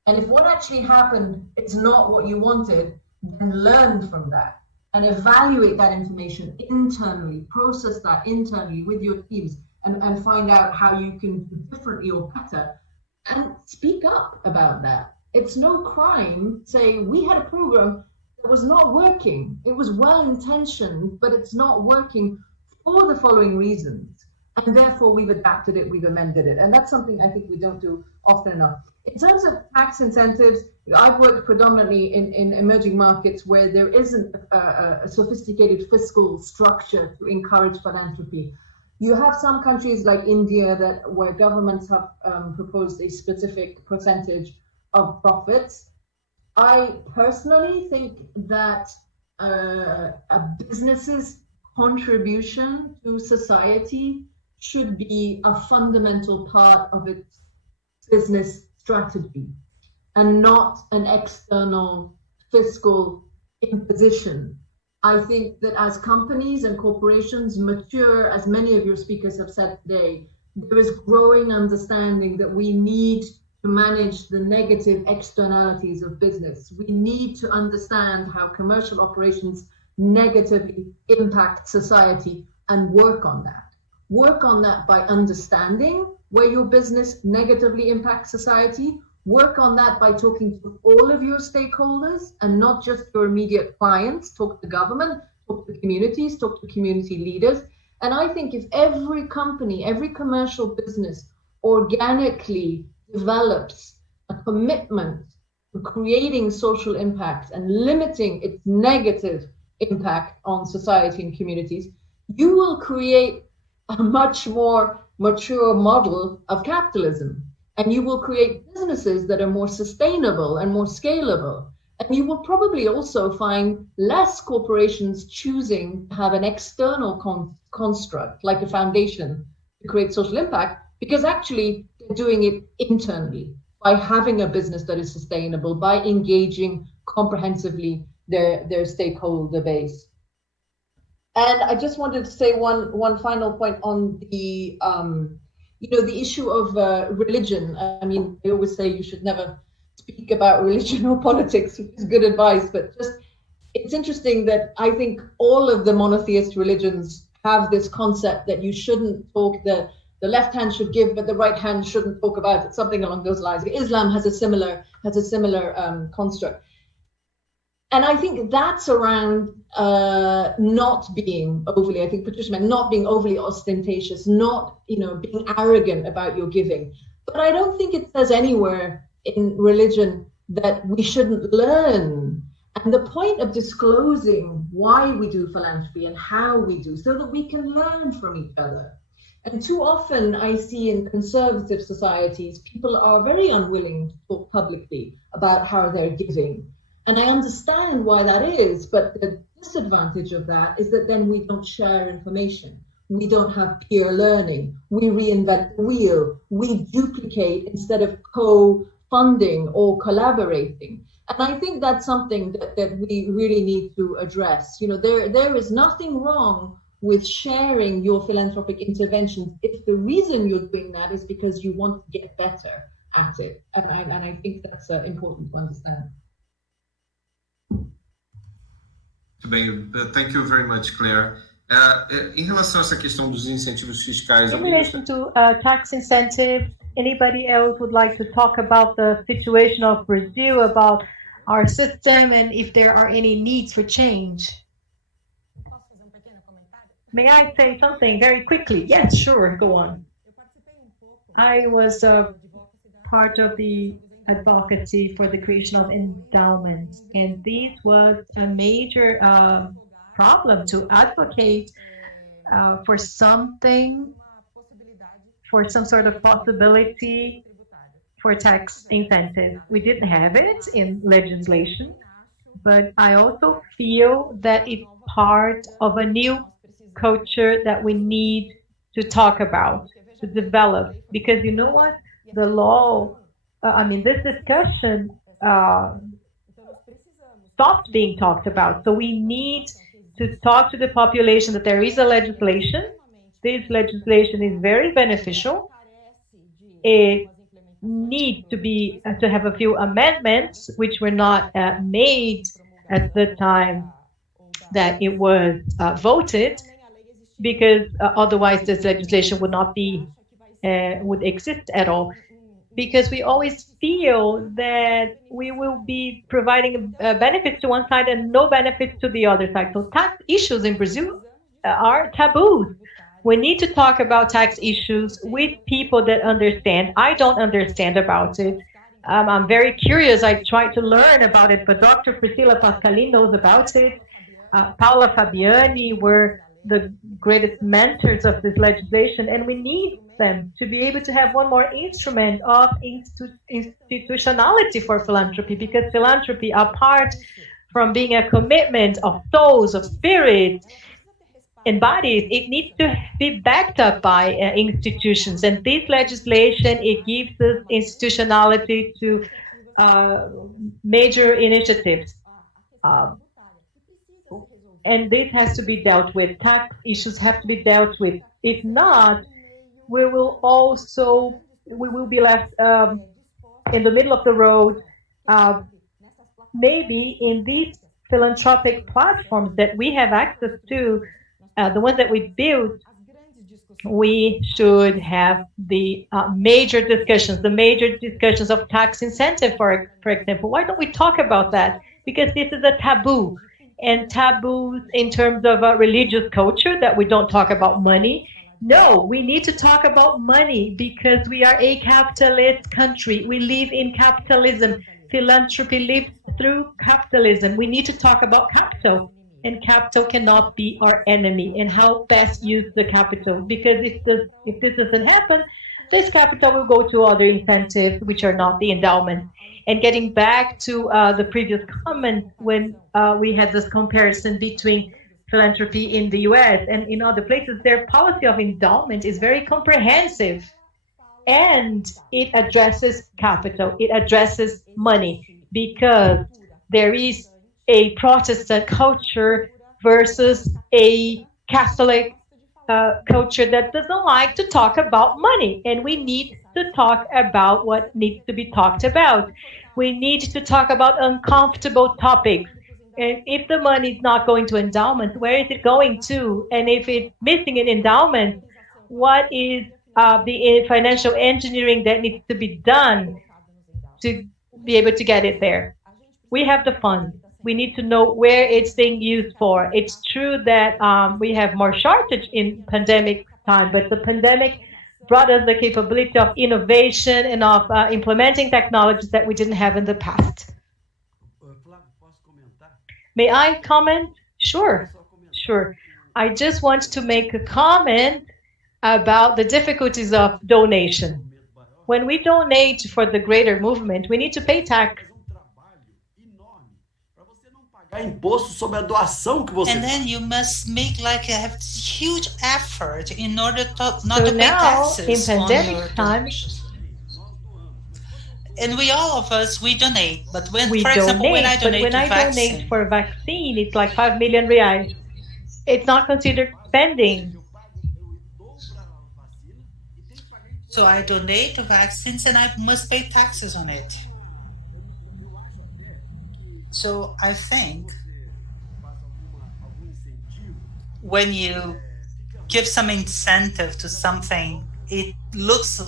And if what actually happened is not what you wanted, then learn from that and evaluate that information internally, process that internally with your teams and find out how you can do differently or better and speak up about that. It's no crime to say we had a program that was not working. It was well-intentioned, but it's not working for the following reasons. And therefore we've adapted it, we've amended it. And that's something I think we don't do often enough. In terms of tax incentives, I've worked predominantly in emerging markets where there isn't a sophisticated fiscal structure to encourage philanthropy. You have some countries like India where governments have proposed a specific percentage of profits. I personally think that a business's contribution to society should be a fundamental part of its business strategy and not an external fiscal imposition. I think that as companies and corporations mature, as many of your speakers have said today, there is growing understanding that we need to manage the negative externalities of business. We need to understand how commercial operations negatively impact society and work on that. Work on that by understanding where your business negatively impacts society. Work on that by talking to all of your stakeholders and not just your immediate clients. Talk to government, talk to communities, talk to community leaders. And I think if every company, every commercial business organically develops a commitment to creating social impact and limiting its negative impact on society and communities, you will create a much more mature model of capitalism. And you will create businesses that are more sustainable and more scalable. And you will probably also find less corporations choosing to have an external construct, like a foundation, to create social impact, because actually they're doing it internally by having a business that is sustainable, by engaging comprehensively their stakeholder base. And I just wanted to say one final point on the the issue of religion. I mean, I always say you should never speak about religion or politics, which is good advice, but just it's interesting that I think all of the monotheist religions have this concept that you shouldn't talk, the left hand should give, but the right hand shouldn't talk about it, something along those lines. Islam has a similar construct. And I think that's around not being overly, I think Patricia meant not being overly ostentatious, not, being arrogant about your giving. But I don't think it says anywhere in religion that we shouldn't learn. And the point of disclosing why we do philanthropy and how we do, so that we can learn from each other. And too often I see in conservative societies, people are very unwilling to talk publicly about how they're giving. And I understand why that is, but the disadvantage of that is that then we don't share information. We don't have peer learning. We reinvent the wheel. We duplicate instead of co-funding or collaborating. And I think that's something that we really need to address. You know, there is nothing wrong with sharing your philanthropic interventions if the reason you're doing that is because you want to get better at it. And I think that's important to understand. Muito bem, thank you very much, Claire. Em relação a essa questão dos incentivos fiscais, In relation to tax incentive, anybody else would like to talk about the situation of Brazil, about our system, and if there are any needs for change? May I say something very quickly? Yes, sure, go on. I was part of the advocacy for the creation of endowments, and this was a major problem to advocate for something, for some sort of possibility for tax incentives. We didn't have it in legislation, but I also feel that it's part of a new culture that we need to talk about, to develop, because you know what? The law, this discussion stopped being talked about. So we need to talk to the population that there is a legislation. This legislation is very beneficial. It needs to have a few amendments, which were not made at the time that it was voted, because otherwise this legislation would not be would exist at all. Because we always feel that we will be providing benefits to one side and no benefits to the other side. So tax issues in Brazil are taboos. We need to talk about tax issues with people that understand. I don't understand about it. I'm very curious. I try to learn about it, but Dr. Priscilla Pascalin knows about it. Paula Fabiani were the greatest mentors of this legislation, and we need them to be able to have one more instrument of institutionality for philanthropy, because philanthropy, apart from being a commitment of souls, of spirit, and bodies, it needs to be backed up by institutions. And this legislation, it gives us institutionality to major initiatives. And this has to be dealt with. Tax issues have to be dealt with. If not, we will be left in the middle of the road. Maybe in these philanthropic platforms that we have access to, the ones that we build, we should have the major discussions of tax incentive, for example. Why don't we talk about that? Because this is a taboo. And taboos in terms of religious culture, that we don't talk about money. No, we need to talk about money because we are a capitalist country. We live in capitalism. Philanthropy lives through capitalism. We need to talk about capital, and capital cannot be our enemy, and how best use the capital. Because if this doesn't happen, this capital will go to other incentives, which are not the endowment. And getting back to the previous comment, when we had this comparison between philanthropy in the US and in other places, their policy of endowment is very comprehensive. And it addresses capital, it addresses money, because there is a Protestant culture versus a Catholic culture that doesn't like to talk about money. And we need to talk about what needs to be talked about. We need to talk about uncomfortable topics. And if the money is not going to endowment, where is it going to? And if it's missing an endowment, what is the financial engineering that needs to be done to be able to get it there? We have the funds. We need to know where it's being used for. It's true that we have more shortage in pandemic time, but the pandemic brought us the capability of innovation and of implementing technologies that we didn't have in the past. May I comment? Sure. I just want to make a comment about the difficulties of donation. When we donate for the greater movement, we need to pay tax. Pagar imposto sobre a doação que você And faz. then you must make like a huge effort in order to not So to pay now, in taxes on your pandemic times, donations. And we all of us, we donate. But when, we for example, when I donate, but donate when to I vaccine, donate for vaccine, it's like 5 million reais. It's not considered spending. so I donate to vaccines and I must pay taxes on it. So I think when you give some incentive to something, it looks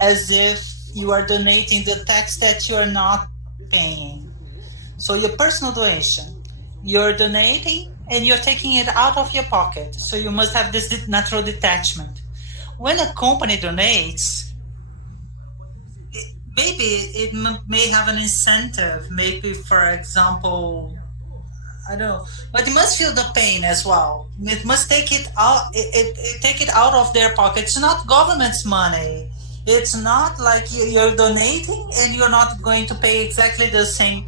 as if you are donating the tax that you're not paying. So your personal donation, you're donating and you're taking it out of your pocket. So you must have this natural detachment. When a company donates, maybe it may have an incentive. Maybe, for example, I don't know, but it must feel the pain as well. It must take it out. Take it out of their pocket. It's not government's money. It's not like you're donating and you're not going to pay exactly the same.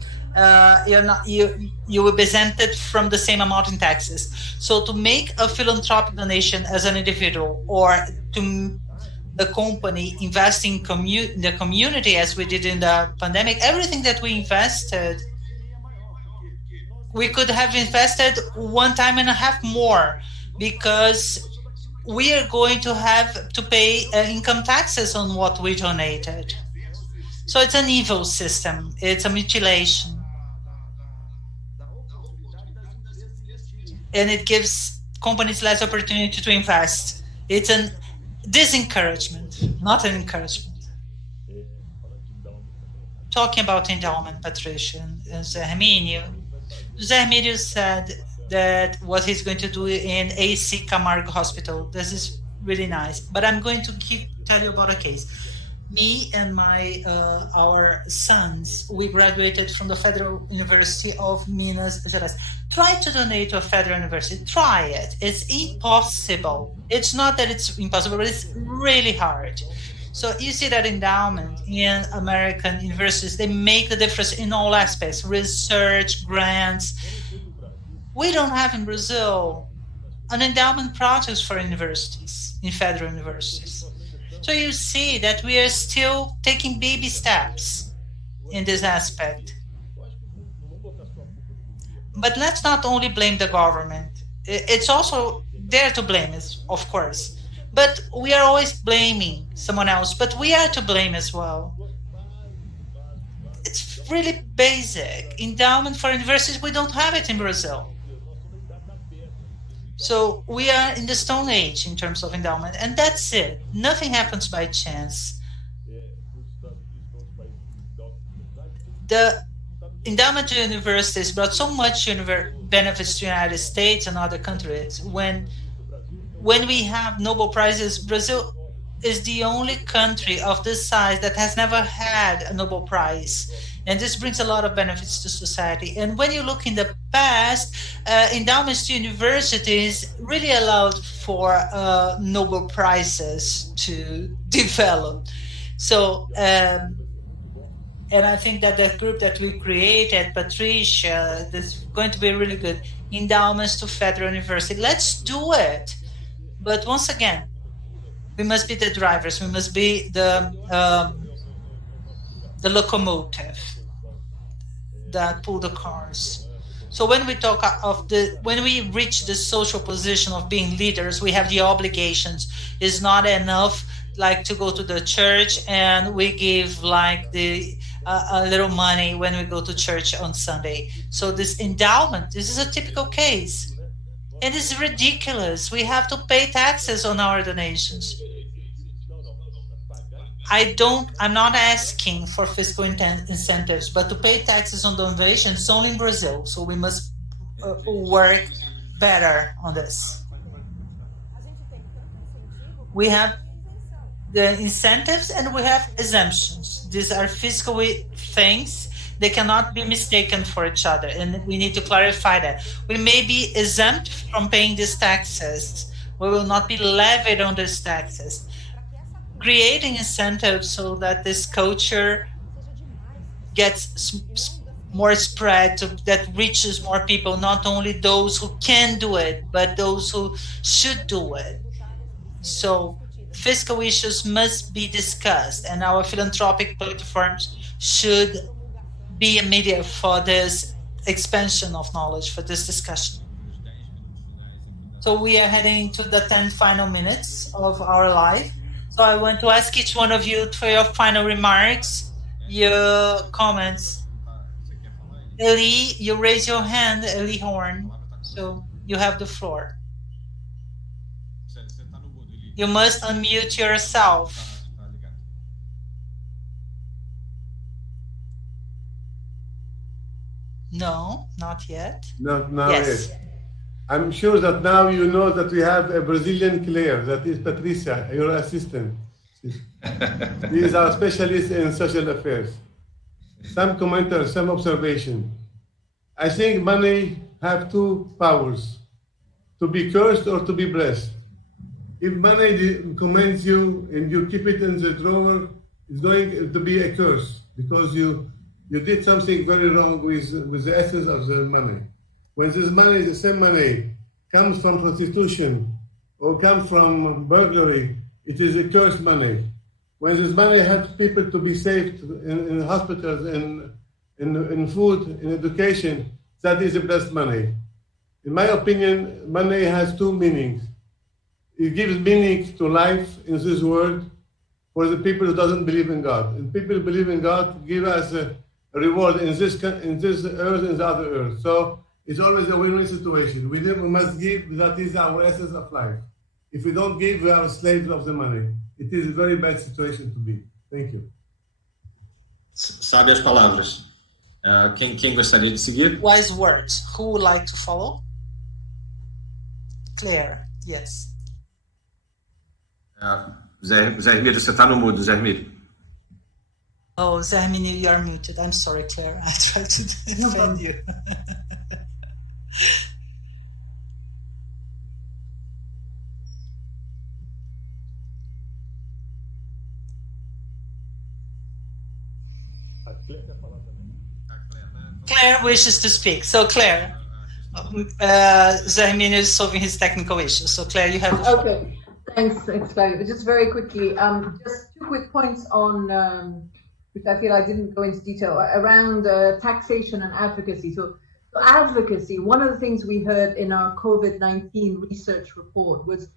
You will be exempted from the same amount in taxes. So to make a philanthropic donation as an individual, or to the company invest in the community as we did in the pandemic, everything that we invested, we could have invested 1.5 times more, because we are going to have to pay income taxes on what we donated. So it's an evil system. It's a mutilation. And it gives companies less opportunity to invest. It's a disencouragement, not an encouragement. Talking about endowment, Patrícia and Ermírio said that what he's going to do in AC Camargo Hospital. This is really nice. But I'm going to tell you about a case. Me and our sons, we graduated from the Federal University of Minas Gerais. Try to donate to a federal university. Try it. It's impossible. It's not that it's impossible, but it's really hard. So you see that endowment in American universities, they make a difference in all aspects, research, grants. We don't have in Brazil an endowment process for universities, in federal universities. So you see that we are still taking baby steps in this aspect. But let's not only blame the government. It's also there to blame, of course. But we are always blaming someone else, but we are to blame as well. It's really basic. Endowment for universities, we don't have it in Brazil. So we are in the Stone Age in terms of endowment, and that's it. Nothing happens by chance. The endowment to universities brought so much benefits to the United States and other countries. When we have Nobel Prizes, Brazil is the only country of this size that has never had a Nobel Prize. And this brings a lot of benefits to society. And when you look in the past, endowments to universities really allowed for Nobel Prizes to develop. So, and I think that the group that we created, Patrícia, this is going to be really good. Endowments to federal university. Let's do it. But once again, we must be the drivers. We must be the locomotive that pull the cars. So when we talk of when we reach the social position of being leaders, we have the obligations. It's not enough like to go to the church and we give like a little money when we go to church on Sunday. So this endowment, this is a typical case. And it's ridiculous. We have to pay taxes on our donations. I'm not asking for fiscal incentives, but to pay taxes on donations only in Brazil. So we must work better on this. We have the incentives and we have exemptions. These are fiscal things. They cannot be mistaken for each other, and we need to clarify that. We may be exempt from paying these taxes, We will not be levied on these taxes. Creating incentives so that this culture gets more spread, that reaches more people, not only those who can do it, but those who should do it. So fiscal issues must be discussed, and our philanthropic platforms should be a media for this expansion of knowledge, for this discussion. So we are heading to the 10 final minutes of our live. So I want to ask each one of you for your final remarks, your comments. Elie, you raise your hand, Elie Horn. So you have the floor. You must unmute yourself. No, not yet. Not now Yes. yet. I'm sure that now you know that we have a Brazilian Clare, that is Patrícia, your assistant. He is our specialist in social affairs. Some commentary, some observation. I think money have two powers, to be cursed or to be blessed. If money commands you and you keep it in the drawer, it's going to be a curse because you did something very wrong with the essence of the money. When this money, the same money, comes from prostitution or comes from burglary, it is a cursed money. When this money helps people to be saved in hospitals, in food, in education, that is the best money. In my opinion, money has two meanings. It gives meaning to life in this world for the people who doesn't believe in God. And people who believe in God give us a reward in this earth and the other earth. So it's always a win-win situation. We must give, that is our essence of life. If we don't give, we are slaves of the money. It is a very bad situation to be. Thank you. Sabe as palavras. Quem gostaria de seguir? Wise words. Who would like to follow? Claire, yes. Zé Ermírio, você está no mudo, Zé Ermírio. Oh, Ermírio, you are muted. I'm sorry, Claire. I tried to defend you. Claire wishes to speak. So Claire, Ermírio is solving his technical issues. So Claire, you have the floor. Okay, thanks, Flavio. Just very quickly, just two quick points on, which I feel I didn't go into detail, around taxation and advocacy. So advocacy, one of the things we heard in our COVID-19 research report was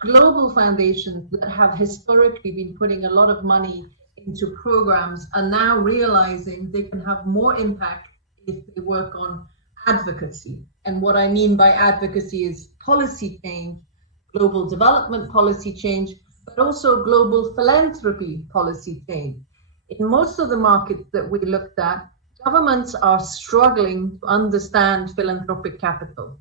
global foundations that have historically been putting a lot of money into programs are now realizing they can have more impact if they work on advocacy. And what I mean by advocacy is policy change, global development policy change, but also global philanthropy policy change. In most of the markets that we looked at, governments are struggling to understand philanthropic capital.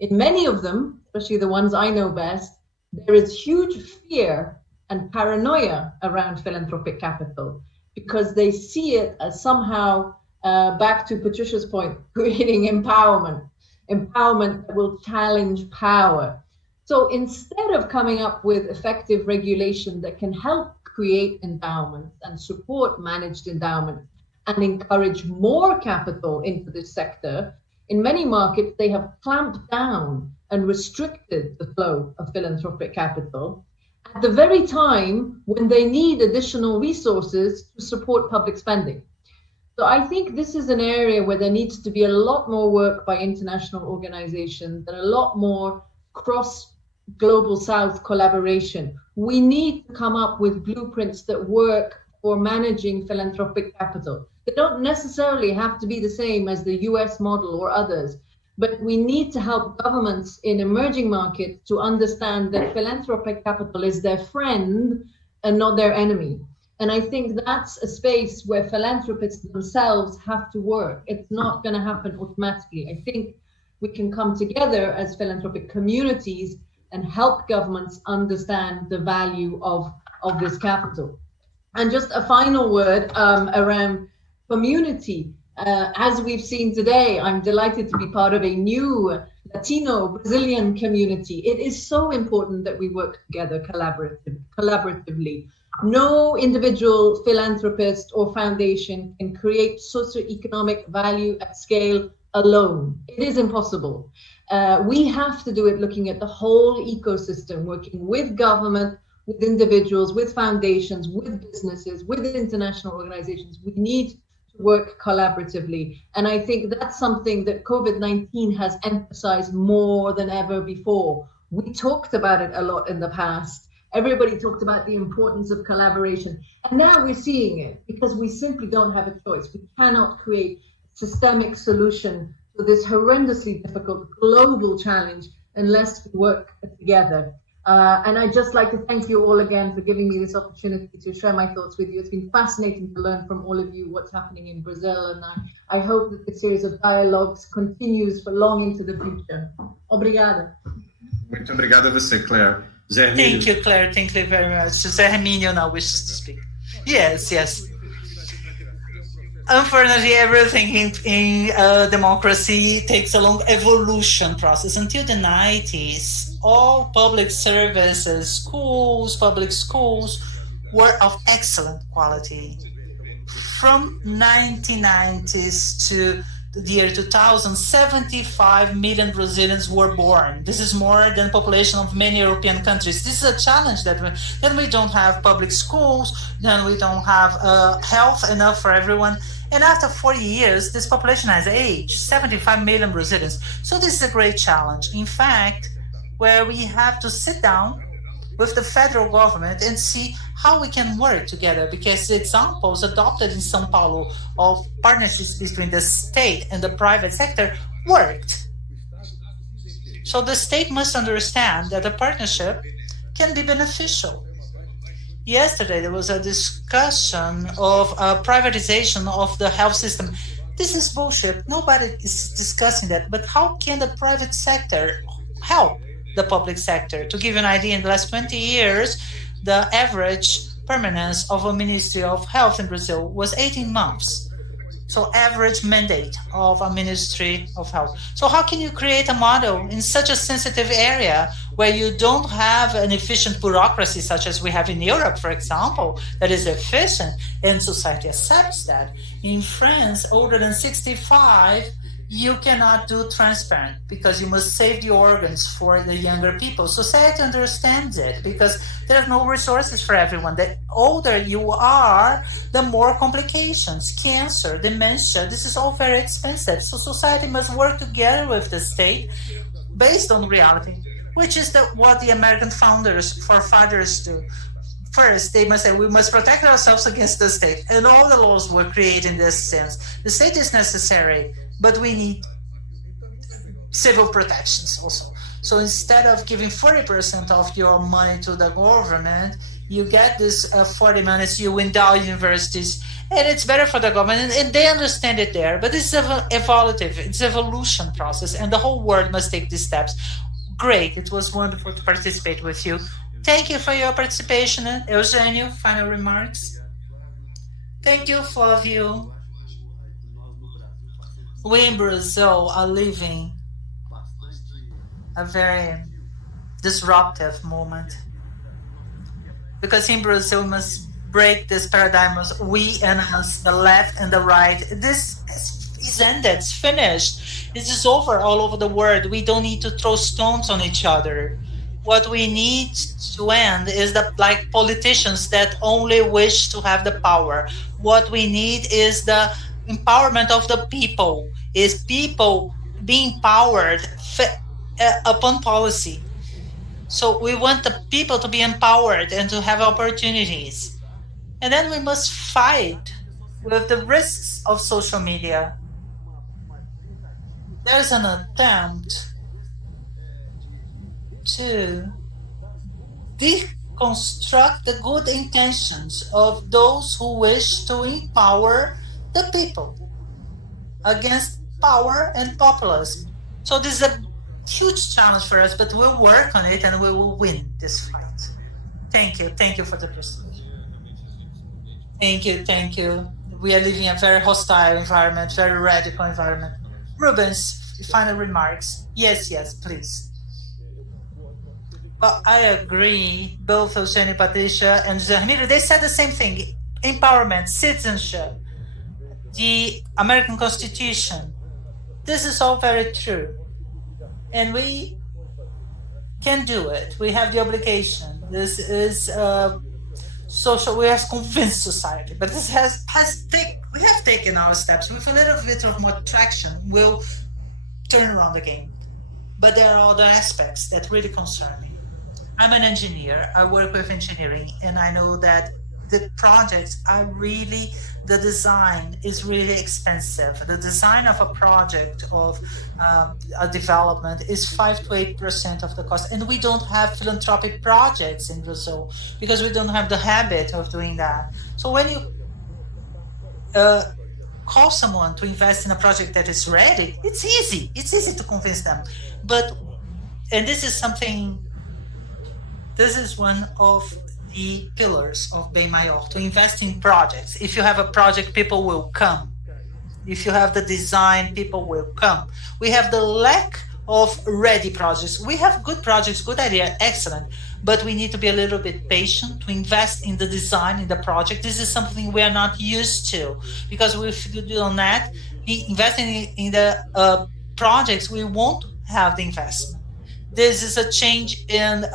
In many of them, especially the ones I know best, there is huge fear and paranoia around philanthropic capital because they see it as somehow, back to Patricia's point, creating empowerment that will challenge power. So instead of coming up with effective regulation that can help create endowments and support managed endowments and encourage more capital into this sector, in many markets, they have clamped down and restricted the flow of philanthropic capital at the very time when they need additional resources to support public spending. So I think this is an area where there needs to be a lot more work by international organizations and a lot more cross-global South collaboration. We need to come up with blueprints that work for managing philanthropic capital. They don't necessarily have to be the same as the US model or others, but we need to help governments in emerging markets to understand that philanthropic capital is their friend and not their enemy. And I think that's a space where philanthropists themselves have to work. It's not going to happen automatically. I think we can come together as philanthropic communities and help governments understand the value of this capital. And just a final word around community. As we've seen today, I'm delighted to be part of a new Latino, Brazilian community. It is so important that we work together collaboratively. No individual philanthropist or foundation can create socioeconomic value at scale alone. It is impossible. We have to do it looking at the whole ecosystem, working with government, with individuals, with foundations, with businesses, with international organizations. We need to work collaboratively. And I think that's something that COVID-19 has emphasized more than ever before. We talked about it a lot in the past. Everybody talked about the importance of collaboration. And now we're seeing it because we simply don't have a choice. We cannot create a systemic solution to this horrendously difficult global challenge unless we work together. And I'd just like to thank you all again for giving me this opportunity to share my thoughts with you. It's been fascinating to learn from all of you what's happening in Brazil, and I hope that this series of dialogues continues for long into the future. Obrigada. Muito obrigado a você, Clare. José Ermírio. Thank you, Clare. Thank you very much. José Ermírio now wishes to speak. Yes, yes. Unfortunately, everything in democracy takes a long evolution process. Until the 90s, all public services, schools, public schools, were of excellent quality. From 1990s to the year 2000, 75 million Brazilians were born. This is more than the population of many European countries. This is a challenge that then we don't have public schools, then we don't have health enough for everyone. And after 40 years, this population has aged, 75 million Brazilians. So this is a great challenge. In fact, where we have to sit down with the federal government and see how we can work together, because the examples adopted in São Paulo of partnerships between the state and the private sector worked. So the state must understand that a partnership can be beneficial. Yesterday, there was a discussion of privatization of the health system. This is bullshit. Nobody is discussing that. But how can the private sector help the public sector? To give you an idea, in the last 20 years, the average permanence of a Ministry of Health in Brazil was 18 months. So average mandate of a Ministry of Health. So how can you create a model in such a sensitive area where you don't have an efficient bureaucracy such as we have in Europe, for example, that is efficient, and society accepts that? In France, older than 65, you cannot do transparent because you must save the organs for the younger people. Society understands it because there are no resources for everyone. The older you are, the more complications, cancer, dementia, this is all very expensive. So society must work together with the state based on reality, which is what the American forefathers do. First, they must say, we must protect ourselves against the state. And all the laws were created in this sense. The state is necessary, but we need civil protections also. So instead of giving 40% of your money to the government, you get this 40 minutes, you endow universities, and it's better for the government, and they understand it there. But this is evolutive, it's evolution process, and the whole world must take these steps. Great, it was wonderful to participate with you. Thank you for your participation. Eugênio, final remarks. Thank you, Flávio. We in Brazil are living a very disruptive moment, because in Brazil we must break this paradigm of we and us, the left and the right. This is ended, it's finished. This is over all over the world. We don't need to throw stones on each other. What we need to end is like politicians that only wish to have the power. What we need is the empowerment of the people, is people being empowered upon policy. So we want the people to be empowered and to have opportunities. And then we must fight with the risks of social media. There's an attempt to deconstruct the good intentions of those who wish to empower the people against power and populism. So this is a huge challenge for us, but we'll work on it and we will win this fight. Thank you. Thank you for the presentation. Thank you. Thank you. We are living in a very hostile environment, very radical environment. Rubens, final remarks. Yes, please. Well, I agree. Both Eugênio, Patrícia, and Ermírio, they said the same thing. Empowerment, citizenship, the American Constitution. This is all very true. And we can do it. We have the obligation. This is social. We have convinced society, but this we have taken our steps. With a little bit of more traction, we'll turn around the game. But there are other aspects that really concern me. I'm an engineer. I work with engineering, and I know that the projects are really, the design is really expensive. The design of a project of a development is 5 to 8% of the cost. And we don't have philanthropic projects in Brazil because we don't have the habit of doing that. So when you call someone to invest in a project that is ready, it's easy. It's easy to convince them. And this is something, this is one of the pillars of Bem Maior, to invest in projects. If you have a project, people will come. If you have the design, people will come. We have the lack of ready projects. We have good projects, good idea, excellent, but we need to be a little bit patient to invest in the design, in the project. This is something we are not used to, because if you do not investing in the projects, we won't have the investment. This is a change in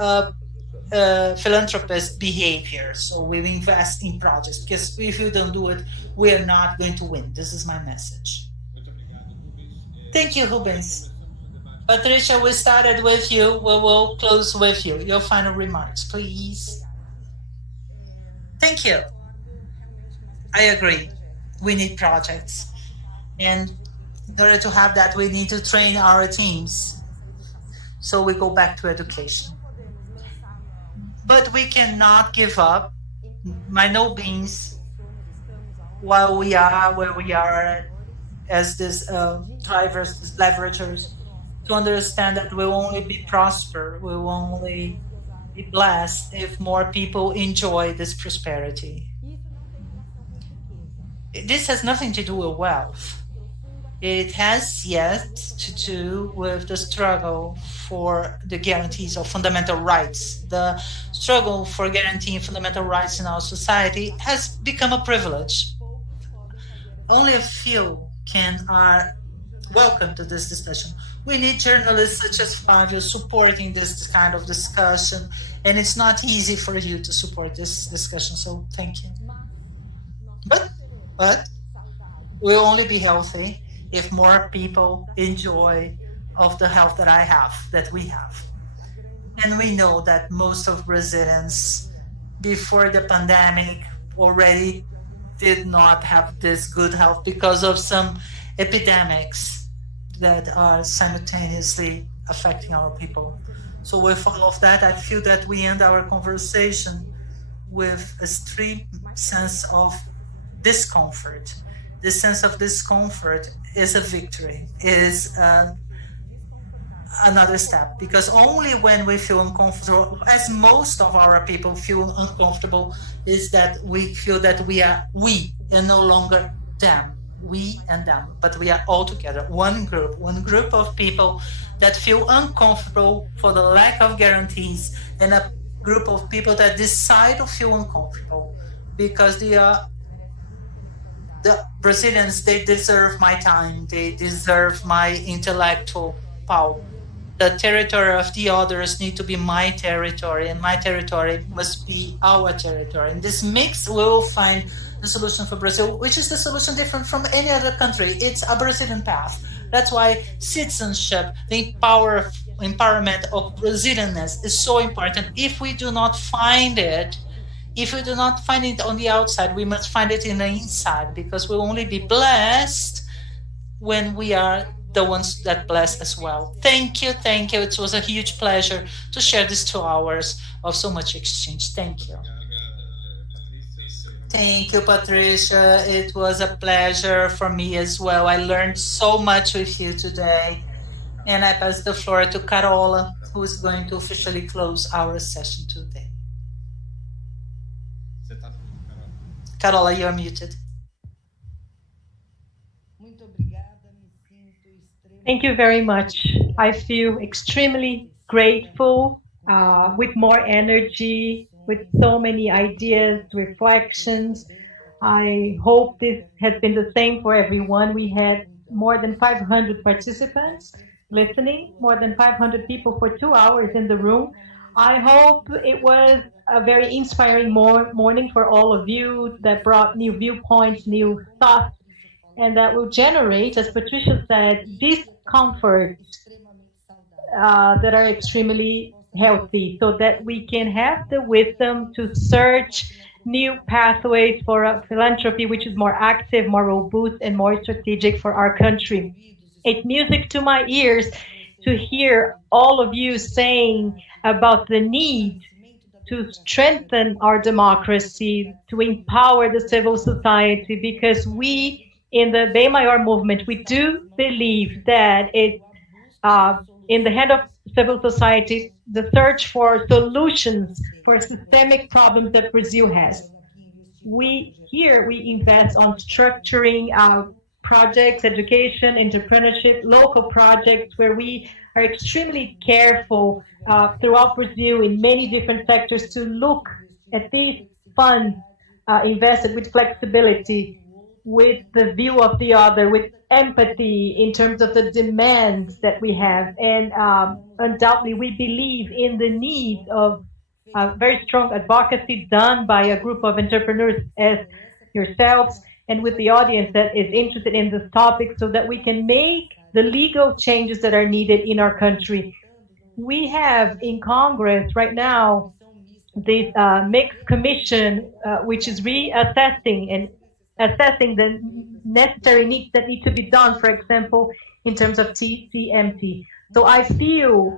philanthropist behavior. So we invest in projects, because if you don't do it, we are not going to win. This is my message. Thank you, Rubens. Patrícia, we started with you. We will close with you. Your final remarks, please. Thank you. I agree. We need projects. And in order to have that, we need to train our teams. So we go back to education. But we cannot give up, by no means, while we are where we are as these drivers, these leveragers, to understand that we'll only be prosper, we'll only be blessed if more people enjoy this prosperity. This has nothing to do with wealth. It has yet to do with the struggle for the guarantees of fundamental rights. The struggle for guaranteeing fundamental rights in our society has become a privilege. Only a few are welcome to this discussion. We need journalists such as Flávio supporting this kind of discussion, and it's not easy for you to support this discussion, so thank you. But we'll only be healthy if more people enjoy of the health that we have. And we know that most of Brazilians before the pandemic already did not have this good health because of some epidemics that are simultaneously affecting our people. So with all of that, I feel that we end our conversation with a extreme sense of discomfort. This sense of discomfort is a victory, is another step, because only when we feel uncomfortable, as most of our people feel uncomfortable, is that we feel that we are we and no longer them. We and them, but we are all together, one group of people that feel uncomfortable for the lack of guarantees, and a group of people that decide to feel uncomfortable because they are the Brazilians. They deserve my time, they deserve my intellectual power. The territory of the others need to be my territory, and my territory must be our territory. And this mix, we will find the solution for Brazil, which is the solution different from any other country. It's a Brazilian path. That's why citizenship, the empowerment of Brazilianness is so important. If we do not find it, on the outside, we must find it in the inside, because we'll only be blessed when we are the ones that bless as well. Thank you. It was a huge pleasure to share these 2 hours of so much exchange. Thank you. Thank you, Patrícia. It was a pleasure for me as well. I learned so much with you today. And I pass the floor to Carola, who is going to officially close our session today. Carola, you're muted. Thank you very much. I feel extremely grateful, with more energy, with so many ideas, reflections. I hope this has been the same for everyone. We had more than 500 participants listening, more than 500 people for 2 hours in the room. I hope it was a very inspiring morning for all of you that brought new viewpoints, new thoughts, and that will generate, as Patricia said, discomfort that are extremely healthy so that we can have the wisdom to search new pathways for a philanthropy which is more active, more robust, and more strategic for our country. It's music to my ears to hear all of you saying about the need to strengthen our democracy, to empower the civil society, because we in the Bem Maior movement, we do believe that it's in the hand of civil society, the search for solutions for systemic problems that Brazil has. We invest on structuring projects, education, entrepreneurship, local projects, where we are extremely careful throughout Brazil in many different sectors to look at these funds invested with flexibility, with the view of the other, with empathy in terms of the demands that we have. And undoubtedly, we believe in the need of very strong advocacy done by a group of entrepreneurs as yourselves and with the audience that is interested in this topic, so that we can make the legal changes that are needed in our country. We have in Congress right now this mixed commission, which is reassessing and assessing the necessary needs that need to be done, for example, in terms of TCMT. So I feel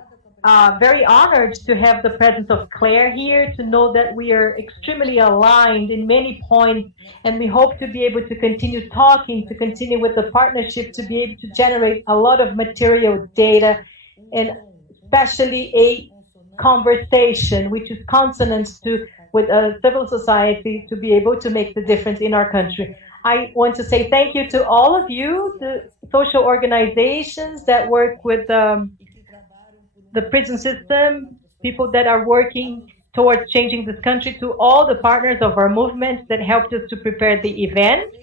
very honored to have the presence of Clare here, to know that we are extremely aligned in many points, and we hope to be able to continue talking, to continue with the partnership, to be able to generate a lot of material data, and especially a conversation which is consonant to with civil society, to be able to make the difference in our country. I want to say thank you to all of you, the social organizations that work with the prison system, people that are working towards changing this country, to all the partners of our movement that helped us to prepare the event.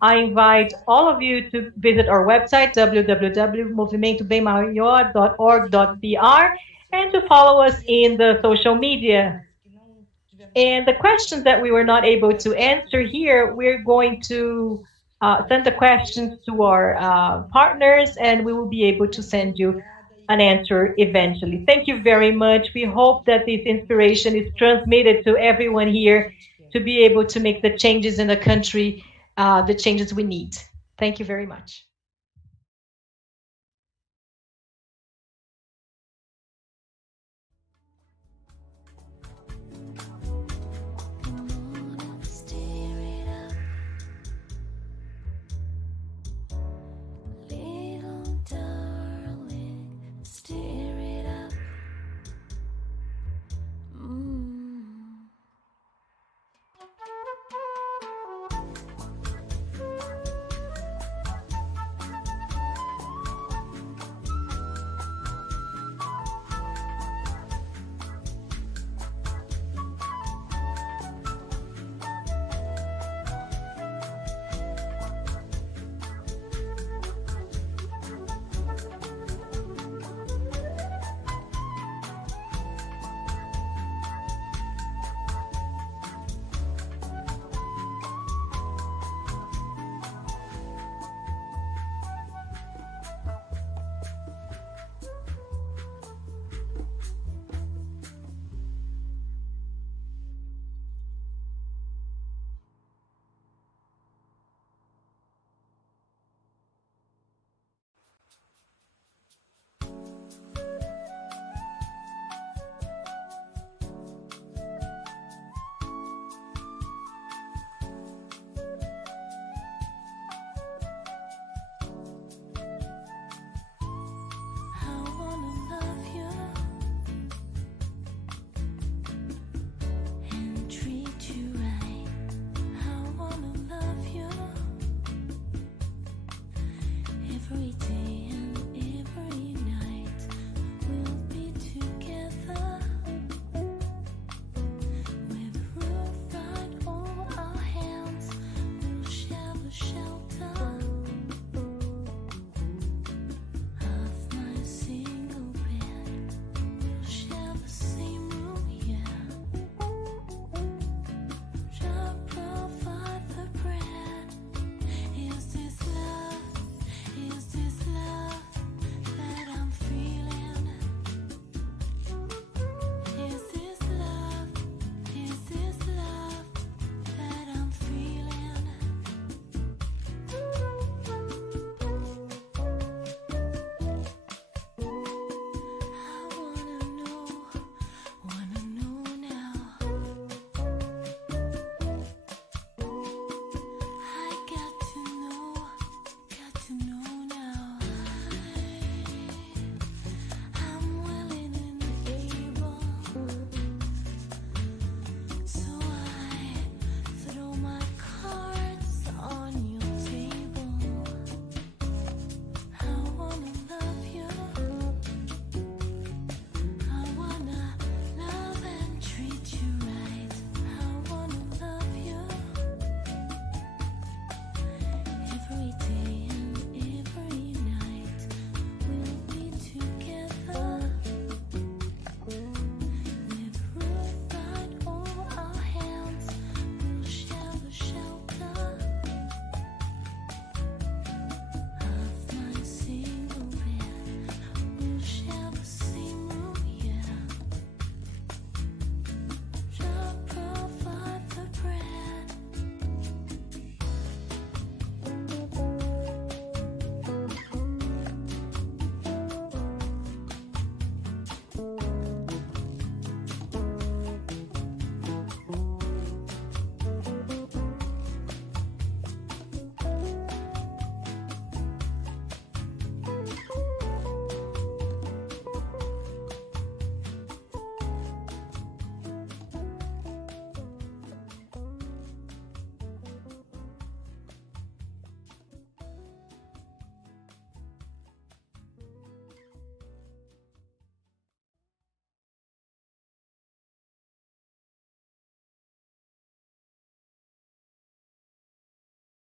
I invite all of you to visit our website, www.movimentobemmaior.org.br, and to follow us in the social media. And the questions that we were not able to answer here, we're going to send the questions to our partners, and we will be able to send you an answer eventually. Thank you very much. We hope that this inspiration is transmitted to everyone here to be able to make the changes in the country, the changes we need. Thank you very much.